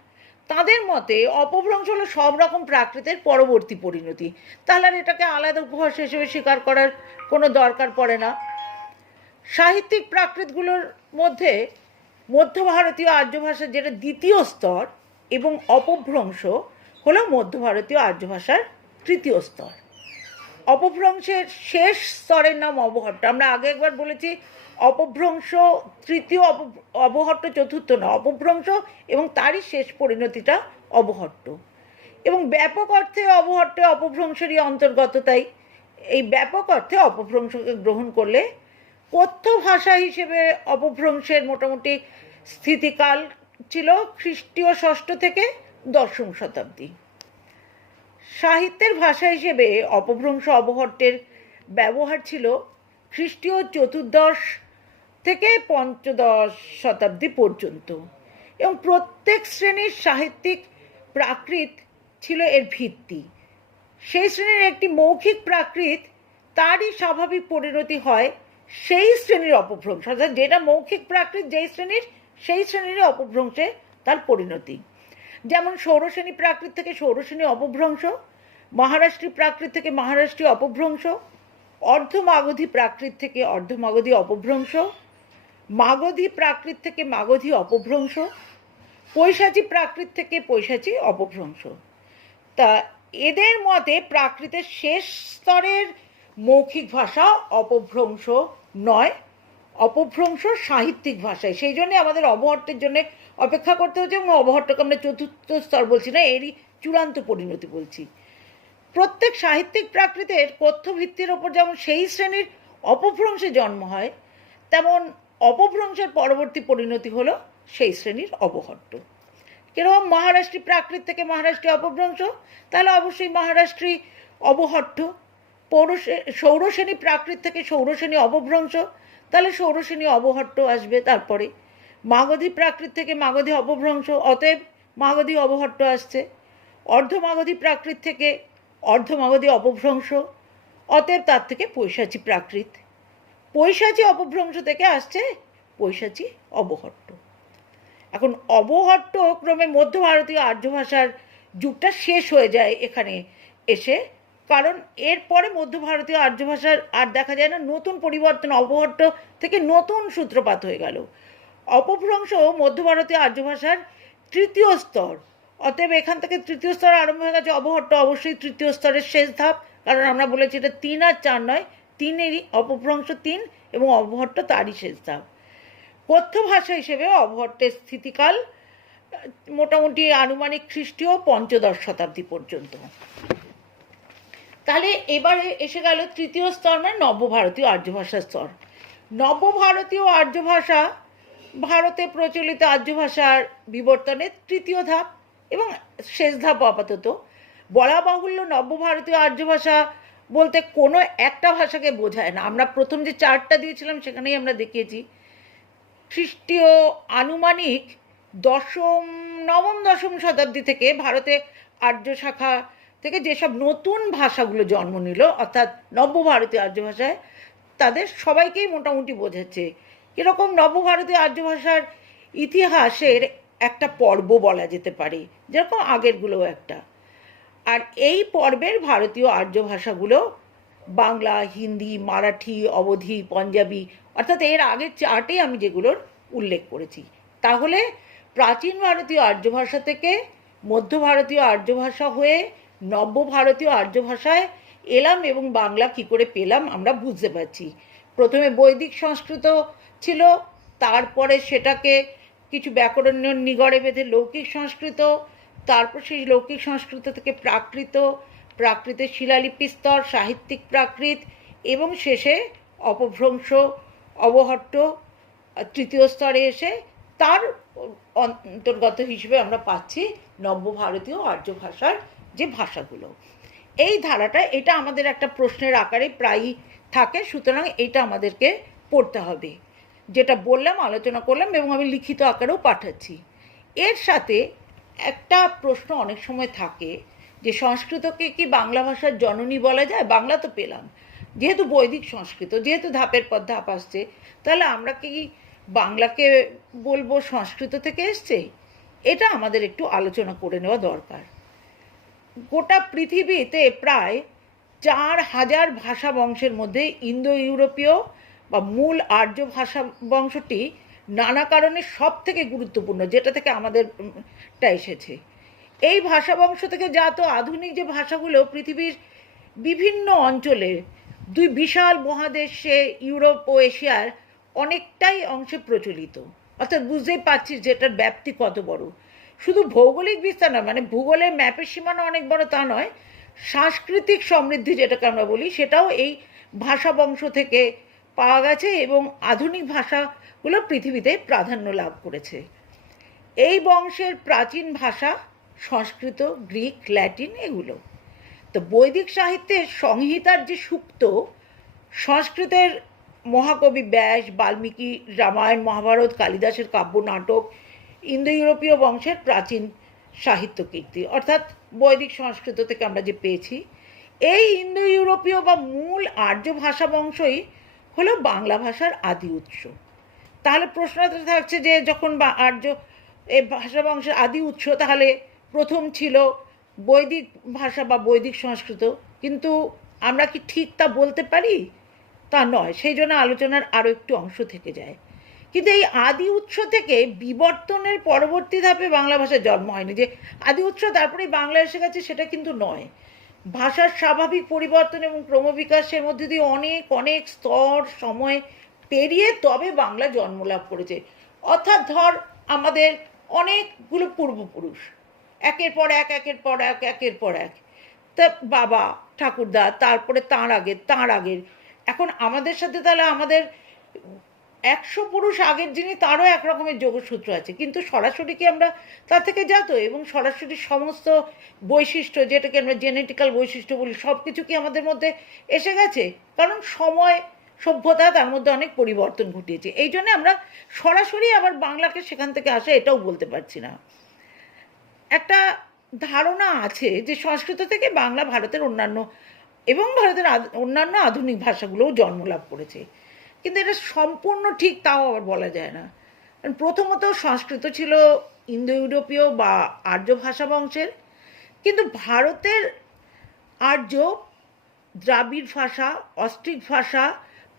তাদের মতে অপভ্রংশ হলো সব রকম প্রাকৃতের পরবর্তী পরিণতি। তাহলে আর এটাকে আলাদা উপভাষা হিসেবে স্বীকার করার কোনো দরকার পড়ে না। সাহিত্যিক প্রাকৃতগুলোর মধ্যে মধ্য ভারতীয় আর্য ভাষার যেটা দ্বিতীয় স্তর এবং অপভ্রংশ হলো মধ্য ভারতীয় আর্য ভাষার তৃতীয় স্তর। অপভ্রংশের শেষ স্তরের নাম অবহট্ট। আমরা আগে একবার বলেছি অপভ্রংশ তৃতীয়, অবহট্ট চতুর্থ না, অপভ্রংশ এবং তারই শেষ পরিণতিটা অবহট্ট। এবং ব্যাপক অর্থে অবহট্ট অপভ্রংশেরই অন্তর্গত। তাই এই ব্যাপক অর্থে অপভ্রংশকে গ্রহণ করলে কথ্য ভাষা হিসেবে অপভ্রংশের মোটামুটি স্থিতিকাল ছিল খ্রিস্টীয় ষষ্ঠ থেকে দশম শতাব্দী। সাহিত্যের ভাষা হিসেবে অপভ্রংশ অবহট্টের ব্যবহার ছিল খ্রিস্টীয় চতুর্দশ থেকে পঞ্চদশ শতাব্দী পর্যন্ত, এবং প্রত্যেক শ্রেণীর সাহিত্যিক প্রাকৃত ছিল এর ভিত্তি। সেই শ্রেণীর একটি মৌখিক প্রাকৃত তারই স্বাভাবিক পরিণতি হয় সেই শ্রেণীর অপভ্রংশ, অর্থাৎ যেটা মৌখিক প্রাকৃত যেই শ্রেণীর, সেই শ্রেণীর অপভ্রংশে তার পরিণতি। যেমন ষৌরসেনী প্রাকৃত থেকে ষৌরসেনী অপভ্রংশ, মহারাষ্ট্রী প্রাকৃত থেকে মহারাষ্ট্রী অপভ্রংশ, অর্ধমাগধী প্রাকৃত থেকে অর্ধমাগধী অপভ্রংশ, মাগধী প্রাকৃত থেকে মাগধী অপভ্রংশ, পৈশাচী প্রাকৃত থেকে পৈশাচী অপভ্রংশ। তা এদের মতে প্রাকৃতের শেষ স্তরের মৌখিক ভাষা অপভ্রংশ নয়, অপভ্রংশ সাহিত্যিক ভাষায়। সেই জন্যে আমাদের অবহট্টের জন্য অপেক্ষা করতে হচ্ছে, এবং অবহট্টকে আমরা চতুর্থ স্তর বলছি না, এরই চূড়ান্ত পরিণতি বলছি। প্রত্যেক সাহিত্যিক প্রাকৃতের কথ্য ভিত্তির ওপর যেমন সেই শ্রেণীর অপভ্রংশে জন্ম হয়, তেমন অপভ্রংশের পরবর্তী পরিণতি হলো সেই শ্রেণীর অবহট্ট। কিরকম মহারাষ্ট্রী প্রাকৃত থেকে মহারাষ্ট্রী অপভ্রংশ, তাহলে অবশ্যই মহারাষ্ট্রী অবহট্ট। সৌরশ্রেণী প্রাকৃত থেকে সৌরশ্রেণী অপভ্রংশ, তাহলে সৌরশ্রেণী অবহট্ট আসবে। তারপরে মাগধী প্রাকৃত থেকে মাগধী অপভ্রংশ, অতএব মাগধী অবহট্ট আসছে। অর্ধমাগধী প্রাকৃত থেকে অর্ধমাগধী অপভ্রংশ, অতএব তার থেকে পৈশাচী প্রাকৃত। পৈশাচী অপভ্রংশ থেকে আসছে পৈশাচী অবহট্ট। এখন অবহট্ট ক্রমে মধ্য ভারতীয় আর্য ভাষার যুগটা শেষ হয়ে যায় এখানে এসে, কারণ এরপরে মধ্য ভারতীয় আর্য ভাষার আর দেখা যায় না, নতুন পরিবর্তন, অবহট্ট থেকে নতুন সূত্রপাত হয়ে গেল। অপভ্রংশ মধ্য ভারতীয় আর্য ভাষার তৃতীয় স্তর, অতএব এখান থেকে তৃতীয় স্তর আরম্ভ হয়ে গেছে। অবহট্ট অবশ্যই তৃতীয় স্তরের শেষ ধাপ, কারণ আমরা বলেছি এটা 3 আর 4 নয়, 3-এরই অপভ্রংশ 3 এবং অবহট্ট তারই শেষ ধাপ। কথ্য ভাষা হিসেবে অবহট্টের স্থিতিকাল মোটামুটি আনুমানিক খ্রিস্টীয় 5ম শতাব্দী পর্যন্ত। তাহলে এবারে এসে গেল তৃতীয় স্তর, মানে নব্যভারতীয় আর্য ভাষার স্তর। নব্যভারতীয় আর্য ভাষা ভারতে প্রচলিত আর্য ভাষার বিবর্তনের তৃতীয় ধাপ এবং শেষ ধাপ আপাতত। বলা বাহুল্য, নব্যভারতীয় আর্য ভাষা বলতে কোনো একটা ভাষাকে বোঝায় না। আমরা প্রথম যে চার্টটা দিয়েছিলাম সেখানেই আমরা দেখিয়েছি, খ্রিস্টীয় আনুমানিক নবম দশম শতাব্দী থেকে ভারতে আর্য শাখা থেকে যেসব নতুন ভাষাগুলো জন্ম নিল, অর্থাৎ নব্যভারতীয় আর্য ভাষায়, তাদের সবাইকেই মোটামুটি বোঝাচ্ছে। কীরকম নবভারতীয় আর্য ভাষার ইতিহাসের একটা পর্ব বলা যেতে পারে, যেরকম আগেরগুলোও একটা। আর এই পর্বের ভারতীয় আর্য ভাষাগুলো বাংলা, হিন্দি, মারাঠি, অবধি, পঞ্জাবি, অর্থাৎ এর আগের চার্টে আমি যেগুলোর উল্লেখ করেছি। তাহলে প্রাচীন ভারতীয় আর্য ভাষা থেকে মধ্য ভারতীয় আর্য ভাষা হয়ে নব্য ভারতীয় আর্য ভাষায় এলাম, এবং বাংলা কী করে পেলাম আমরা বুঝতে পারছি। প্রথমে বৈদিক সংস্কৃত ছিল, তারপরে সেটাকে কিছু ব্যাকরণীয় নিগড়ে বেঁধে লৌকিক সংস্কৃত, তারপর সেই লৌকিক সংস্কৃত থেকে প্রাকৃতের শিলালিপি স্তর, সাহিত্যিক প্রাকৃত, এবং শেষে অপভ্রংশ অবহট্ট তৃতীয় স্তরে এসে তার অন্তর্গত হিসেবে আমরা পাচ্ছি নব্যভারতীয় আর্য ভাষার যে ভাষাগুলো। এই ধারাটা, এটা আমাদের একটা প্রশ্নের আকারে প্রায়ই থাকে, সুতরাং এটা আমাদেরকে পড়তে হবে। যেটা বললাম, আলোচনা করলাম, এবং আমি লিখিত আকারেও পাঠাচ্ছি। এর সাথে একটা প্রশ্ন অনেক সময় থাকে যে সংস্কৃতকে কি বাংলা ভাষার জননী বলা যায়? বাংলা তো পেলাম, যেহেতু বৈদিক সংস্কৃত, যেহেতু ধাপের পর ধাপ আসছে, তাহলে আমরা কি বাংলাকে বলবো সংস্কৃত থেকে এসছে? এটা আমাদের একটু আলোচনা করে নেওয়া দরকার। গোটা পৃথিবীতে প্রায় 4000 ভাষা বংশের মধ্যে ইন্দো ইউরোপীয় বা মূল আর্য ভাষা বংশটি নানা কারণে সব থেকে গুরুত্বপূর্ণ, যেটা থেকে আমাদেরটা এসেছে। এই ভাষা বংশ থেকে জাত আধুনিক যে ভাষাগুলো পৃথিবীর বিভিন্ন অঞ্চলে, 2 বিশাল মহাদেশে ইউরোপ ও এশিয়ার অনেকটাই অংশে প্রচলিত। অর্থাৎ বুঝতেই পারছিস যে এটার ব্যাপ্তি কত বড়। শুধু ভৌগোলিক বিস্তার নয়, মানে ভূগোলের ম্যাপের সীমানা অনেক বড় তা নয়, সাংস্কৃতিক সমৃদ্ধি যেটাকে আমরা বলি সেটাও এই ভাষা বংশ থেকে পাওয়া গেছে, এবং আধুনিক ভাষাগুলো পৃথিবীতে প্রাধান্য লাভ করেছে। এই বংশের প্রাচীন ভাষা সংস্কৃত, গ্রিক, ল্যাটিন এগুলো। তো বৈদিক সাহিত্যের সংহিতার যে সুক্ত, সংস্কৃতের মহাকবি ব্যাস, বাল্মীকি, রামায়ণ, মহাভারত, কালিদাসের কাব্য, নাটক ইন্দো ইউরোপীয় বংশের প্রাচীন সাহিত্য কীর্তি, অর্থাৎ বৈদিক সংস্কৃত থেকে আমরা যে পেয়েছি। এই ইন্দো ইউরোপীয় বা মূল আর্য ভাষা বংশই হলো বাংলা ভাষার আদি উৎস। তাহলে প্রশ্নটা থাকছে যে যখন আর্য এই ভাষা বংশের আদি উৎস, তাহলে প্রথম ছিল বৈদিক ভাষা বা বৈদিক সংস্কৃত, কিন্তু আমরা কি ঠিক তা বলতে পারি? তা নয়, সেই জন্য আলোচনার আরও একটু অংশ থেকে যায়। কিন্তু এই আদি উৎস থেকে বিবর্তনের পরবর্তী ধাপে বাংলা ভাষার জন্ম হয়নি, যে আদি উৎস তারপরেই বাংলা এসে গেছে সেটা কিন্তু নয়। ভাষার স্বাভাবিক পরিবর্তন এবং ক্রমবিকাশের মধ্যে দিয়ে অনেক অনেক স্তর সময় পেরিয়ে তবে বাংলা জন্মলাভ করেছে। অর্থাৎ ধর আমাদের অনেকগুলো পূর্বপুরুষ একের পর এক একের পর এক একের পর এক, তা বাবা ঠাকুরদা, তারপরে তাঁর আগের, এখন আমাদের সাথে তাহলে আমাদের 100 পুরুষ আগের যিনি তারও এক রকমের যোগসূত্র আছে, কিন্তু সরাসরি কি আমরা তার থেকে জাত? এবং সরাসরি সমস্ত বৈশিষ্ট্য যেটাকে আমরা জেনেটিক্যাল বৈশিষ্ট্য বলি সব কিছু কি আমাদের মধ্যে এসে গেছে? কারণ সময় সভ্যতা তার মধ্যে অনেক পরিবর্তন ঘটিয়েছে, এই জন্য আমরা সরাসরি আবার বাংলাকে সেখান থেকে আসে এটাও বলতে পারছি না। একটা ধারণা আছে যে সংস্কৃত থেকে বাংলা ভারতের অন্যান্য এবং ভারতের অন্যান্য আধুনিক ভাষাগুলোও জন্মলাভ করেছে, কিন্তু এটা সম্পূর্ণ ঠিক তাও আবার বলা যায় না। প্রথমত সংস্কৃত ছিল ইন্দো ইউরোপীয় বা আর্য ভাষা বংশের, কিন্তু ভারতের আর্য, দ্রাবিড় ভাষা, অস্ট্রিক ভাষা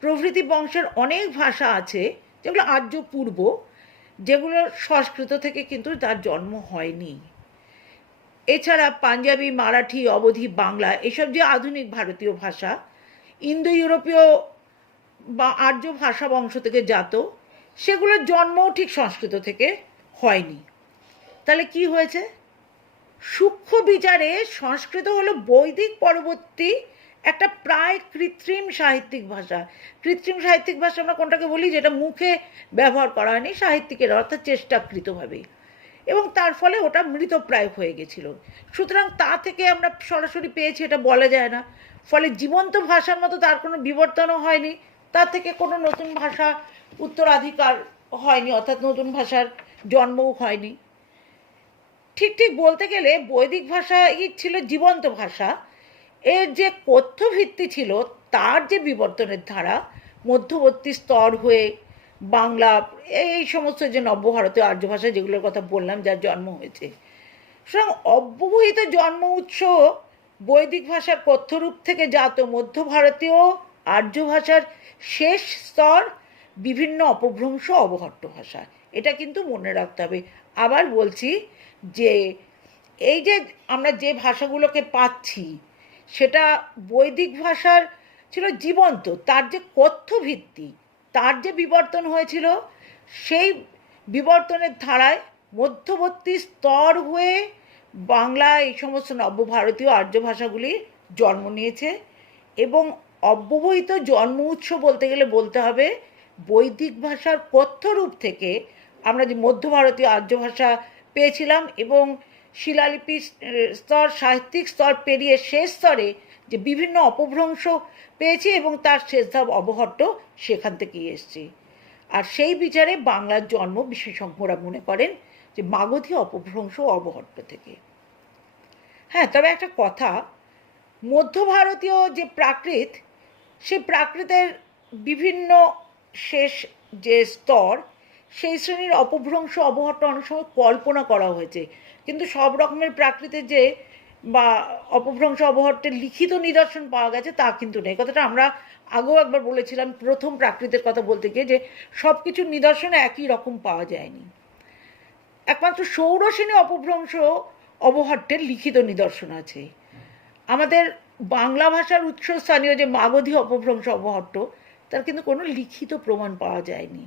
প্রভৃতি বংশের অনেক ভাষা আছে যেগুলো আর্য পূর্ব, যেগুলো সংস্কৃত থেকে কিন্তু তার জন্ম হয়নি। এছাড়া পাঞ্জাবি, মারাঠি, অবধি, বাংলা এসব যে আধুনিক ভারতীয় ভাষা ইন্দো ইউরোপীয় বা আর্য ভাষা বংশ থেকে জাত, সেগুলোর জন্মও ঠিক সংস্কৃত থেকে হয়নি। তাহলে কি হয়েছে? সূক্ষ্ম বিচারে সংস্কৃত হলো বৈদিক পরবর্তী একটা প্রায় কৃত্রিম সাহিত্যিক ভাষা। কৃত্রিম সাহিত্যিক ভাষা আমরা কোনটাকে বলি? যেটা মুখে ব্যবহার করা হয়নি সাহিত্যিকের, অর্থাৎ চেষ্টাকৃতভাবে, এবং তার ফলে ওটা মৃতপ্রায় হয়ে গেছিল। সুতরাং তা থেকে আমরা সরাসরি পেয়েছি এটা বলা যায় না। ফলে জীবন্ত ভাষার মতো তার কোনো বিবর্তনও হয়নি, তার থেকে কোনো নতুন ভাষা উত্তরাধিকার হয়নি, অর্থাৎ নতুন ভাষার জন্মও হয়নি। ঠিক ঠিক বলতে গেলে বৈদিক ভাষাই ছিল জীবন্ত ভাষা, এর যে কথ্য ভিত্তি ছিল তার যে বিবর্তনের ধারা মধ্যবর্তী স্তর হয়ে বাংলা এই সমস্ত যে নব্যভারতীয় আর্য ভাষা যেগুলোর কথা বললাম যার জন্ম হয়েছে, সুতরাং অব্যবহিত জন্ম উৎস বৈদিক ভাষার কথ্যরূপ থেকে জাত মধ্য ভারতীয় আর্য ভাষার শেষ স্তর বিভিন্ন অপভ্রংশ অবহট্ট ভাষা। এটা কিন্তু মনে রাখতে হবে। আবার বলছি যে এই যে আমরা যে ভাষাগুলোকে পাচ্ছি সেটা বৈদিক ভাষার ছিল জীবন্ত, তার যে কথ্য ভিত্তি, তার যে বিবর্তন হয়েছিল সেই বিবর্তনের ধারায় মধ্যবর্তী স্তর হয়ে বাংলা এই সমস্ত নব্যভারতীয় আর্য ভাষাগুলি জন্ম নিয়েছে। এবং অব্যবহিত জন্ম উৎস বলতে গেলে বলতে হবে বৈদিক ভাষার কথ্যরূপ থেকে আমরা যে মধ্য ভারতীয় আর্য ভাষা পেয়েছিলাম এবং শিলালিপি স্তর, সাহিত্যিক স্তর পেরিয়ে শেষ স্তরে যে বিভিন্ন অপভ্রংশ পেয়েছি এবং তার শেষ ধাপ অবহট্ট, সেখান থেকেই এসছে। আর সেই বিচারে বাংলার জন্ম বিশেষজ্ঞরা মনে করেন যে মাগধী অপভ্রংশ অবহট্ট থেকে। হ্যাঁ, তবে একটা কথা, মধ্য ভারতীয় যে প্রাকৃত, সেই প্রাকৃতের বিভিন্ন শেষ যে স্তর, সেই শ্রেণীর অপভ্রংশ অবহট্ট অনেক সময় কল্পনা করা হয়েছে, কিন্তু সব রকমের প্রাকৃতের যে বা অপভ্রংশ অবহট্টের লিখিত নিদর্শন পাওয়া গেছে তা কিন্তু নেই। কথাটা আমরা আগেও একবার বলেছিলাম প্রথম প্রাকৃতের কথা বলতে গিয়ে, যে সব কিছুর নিদর্শন একই রকম পাওয়া যায়নি। একমাত্র ষৌড়শিনী অপভ্রংশ অবহট্টের লিখিত নিদর্শন আছে। আমাদের বাংলা ভাষার উৎসস্থানীয় যে মাগধী অপভ্রংশ অবহট্ট, তার কিন্তু কোনো লিখিত প্রমাণ পাওয়া যায়নি।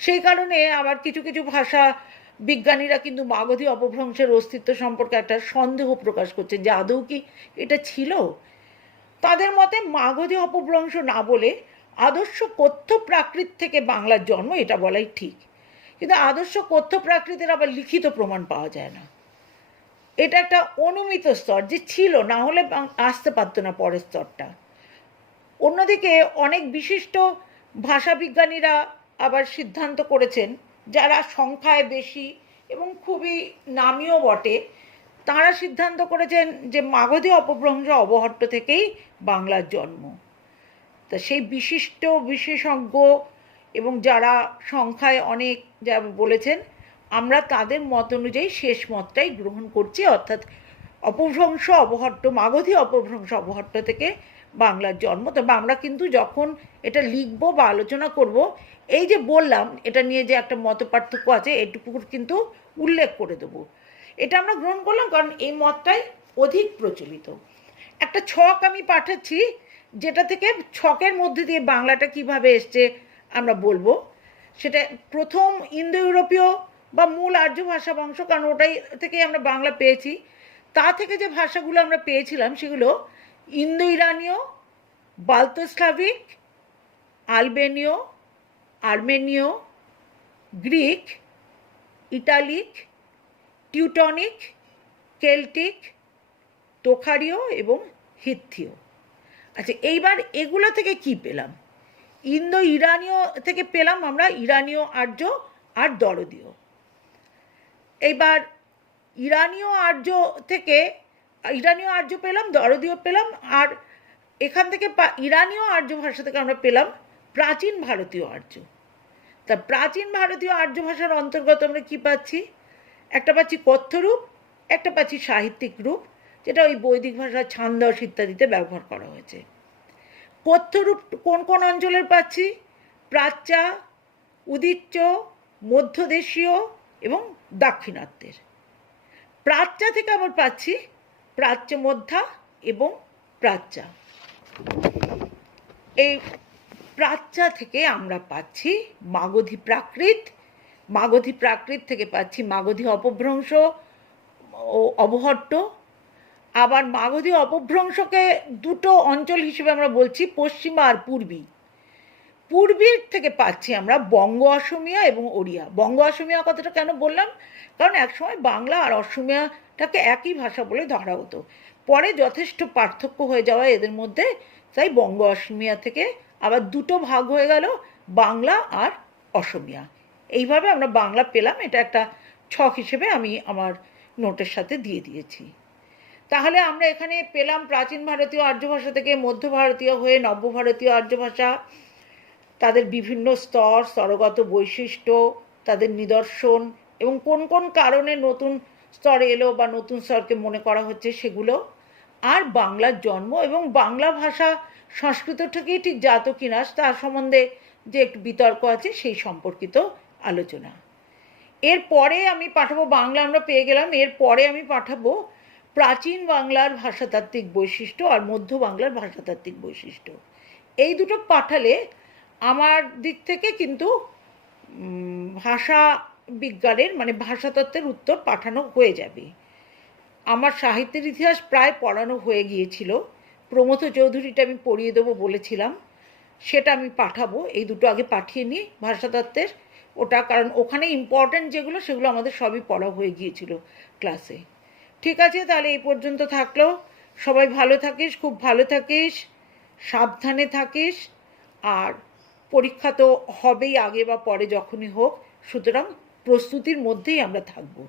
সেই কারণে আবার কিছু কিছু ভাষা বিজ্ঞানীরা কিন্তু মাগধী অপভ্রংশের অস্তিত্ব সম্পর্কে একটা সন্দেহ প্রকাশ করছে যে আদৌ কি এটা ছিল। তাদের মতে মাগধী অপভ্রংশ না বলে আদর্শ কথ্য প্রাকৃত থেকে বাংলার জন্ম, এটা বলাই ঠিক। কিন্তু আদর্শ কথ্য প্রাকৃতের আবার লিখিত প্রমাণ পাওয়া যায় না। এটা একটা অনুমিত স্তর যে ছিল, না হলে আসতে পারতো না পরের স্তরটা। অন্যদিকে অনেক বিশিষ্ট ভাষাবিজ্ঞানীরা আবার সিদ্ধান্ত করেছেন, যারা সংখ্যায় বেশি এবং খুবই নামীও বটে, তাঁরা সিদ্ধান্ত করেছেন যে মাগধী অপভ্রংশ অবহট্ট থেকেই বাংলার জন্ম। তা সেই বিশিষ্ট বিশেষজ্ঞ এবং যারা সংখ্যায় অনেক যা বলেছেন, আমরা তাদের মত অনুযায়ী শেষ মতটাই গ্রহণ করছি, অর্থাৎ অপভ্রংশ অবহট্ট, মাগধী অপভ্রংশ অবহট্ট থেকে বাংলার জন্ম। তবে আমরা কিন্তু যখন এটা লিখবো বা আলোচনা করব, এই যে বললাম এটা নিয়ে যে একটা মতপার্থক্য আছে এটুকুর কিন্তু উল্লেখ করে দেবো। এটা আমরা গ্রহণ করলাম কারণ এই মতটাই অধিক প্রচলিত। একটা ছক আমি পাঠাচ্ছি, যেটা থেকে ছকের মধ্যে দিয়ে বাংলাটা কিভাবে এসছে আমরা বলবো। সেটা প্রথম ইন্দো ইউরোপীয় বা মূল আর্য ভাষা বংশ, কারণ ওটাই থেকেই আমরা বাংলা পেয়েছি। তা থেকে যে ভাষাগুলো আমরা পেয়েছিলাম সেগুলো ইন্দো ইরানীয়, বাল্টোস্লাভিক, আলবেনীয়, আর্মেনীয়, গ্রিক, ইটালিক, টিউটনিক, কেল্টিক, তোখারীয় এবং হিথীয়। আচ্ছা, এইবার এগুলো থেকে কি পেলাম? ইন্দো ইরানীয় থেকে পেলাম আমরা ইরানীয় আর্য আর দরদীয়। এইবার ইরানীয় আর্য থেকে ইরানীয় আর্য পেলাম, দরদীয় পেলাম, আর এখান থেকে ইরানীয় আর্য ভাষা থেকে আমরা পেলাম প্রাচীন ভারতীয় আর্য। তা প্রাচীন ভারতীয় আর্য ভাষার অন্তর্গত আমরা কি পাচ্ছি? একটা পাচ্ছি কথ্যরূপ, একটা পাচ্ছি সাহিত্যিক রূপ, যেটা ওই বৈদিক ভাষা ছান্দস ইত্যাদিতে ব্যবহার করা হয়েছে। কথ্যরূপ কোন কোন অঞ্চলের পাচ্ছি? প্রাচ্যা, উদিচ্য, মধ্যদেশীয় এবং দাক্ষিণাত্যের। প্রাচ্যা থেকে আবার পাচ্ছি প্রাচ্য মধ্যা এবং প্রাচ্যা। এই প্রাচ্যা থেকে আমরা পাচ্ছি মাগধী প্রাকৃত, মাগধী প্রাকৃত থেকে পাচ্ছি মাগধী অপভ্রংশ ও অবহট্ট। আবার মাগধী অপভ্রংশকে দুটো অঞ্চল হিসেবে আমরা বলছি, পশ্চিমা আর পূর্বী। পূর্বীর থেকে পাচ্ছি আমরা বঙ্গ অসমিয়া এবং ওড়িয়া। বঙ্গ অসমিয়া কথাটা কেন বললাম? কারণ একসময় বাংলা আর অসমিয়াটাকে একই ভাষা বলে ধরা হতো, পরে যথেষ্ট পার্থক্য হয়ে যাওয়া এদের মধ্যে, তাই বঙ্গ অসমিয়া থেকে আবার দুটো ভাগ হয়ে গেল, বাংলা আর অসমিয়া। এইভাবে আমরা বাংলা পেলাম। এটা একটা ছক হিসেবে আমি আমার নোটের সাথে দিয়ে দিয়েছি। তাহলে আমরা এখানে পেলাম প্রাচীন ভারতীয় আর্য ভাষা থেকে মধ্য ভারতীয় হয়ে নব্য ভারতীয় আর্য ভাষা, তাদের বিভিন্ন স্তর, স্তরগত বৈশিষ্ট্য, তাদের নিদর্শন এবং কোন কোন কারণে নতুন স্তরে এলো বা নতুন স্তরকে মনে করা হচ্ছে সেগুলো, আর বাংলার জন্ম এবং বাংলা ভাষা সংস্কৃত থেকেই ঠিক জাত কিনা তার সম্বন্ধে যে একটু বিতর্ক আছে সেই সম্পর্কিত আলোচনা। এরপরে আমি পাঠাবো, বাংলা আমরা পেয়ে গেলাম, এরপরে আমি পাঠাবো প্রাচীন বাংলার ভাষাতাত্ত্বিক বৈশিষ্ট্য আর মধ্য বাংলার ভাষাতাত্ত্বিক বৈশিষ্ট্য। এই দুটো পাঠালে আমার দিক থেকে কিন্তু ভাষা বিজ্ঞানের মানে ভাষাতত্ত্বের উত্তর পাঠানো হয়ে যাবে। আমার সাহিত্যের ইতিহাস প্রায় পড়ানো হয়ে গিয়েছিল, প্রমথ চৌধুরীটা আমি পড়িয়ে দেবো বলেছিলাম, সেটা আমি পাঠাবো। এই দুটো আগে পাঠিয়ে নিই ভাষাতত্ত্বের ওটা, কারণ ওখানে ইম্পর্ট্যান্ট যেগুলো সেগুলো আমাদের সবই পড়া হয়ে গিয়েছিল ক্লাসে। ঠিক আছে, তাহলে এই পর্যন্ত থাকলো। সবাই ভালো থাকিস, খুব ভালো থাকিস, সাবধানে থাকিস। আর পরীক্ষা তো হবেই আগে বা পরে যখনই হোক, সুতরাং প্রস্তুতির মধ্যেই আমরা থাকবো।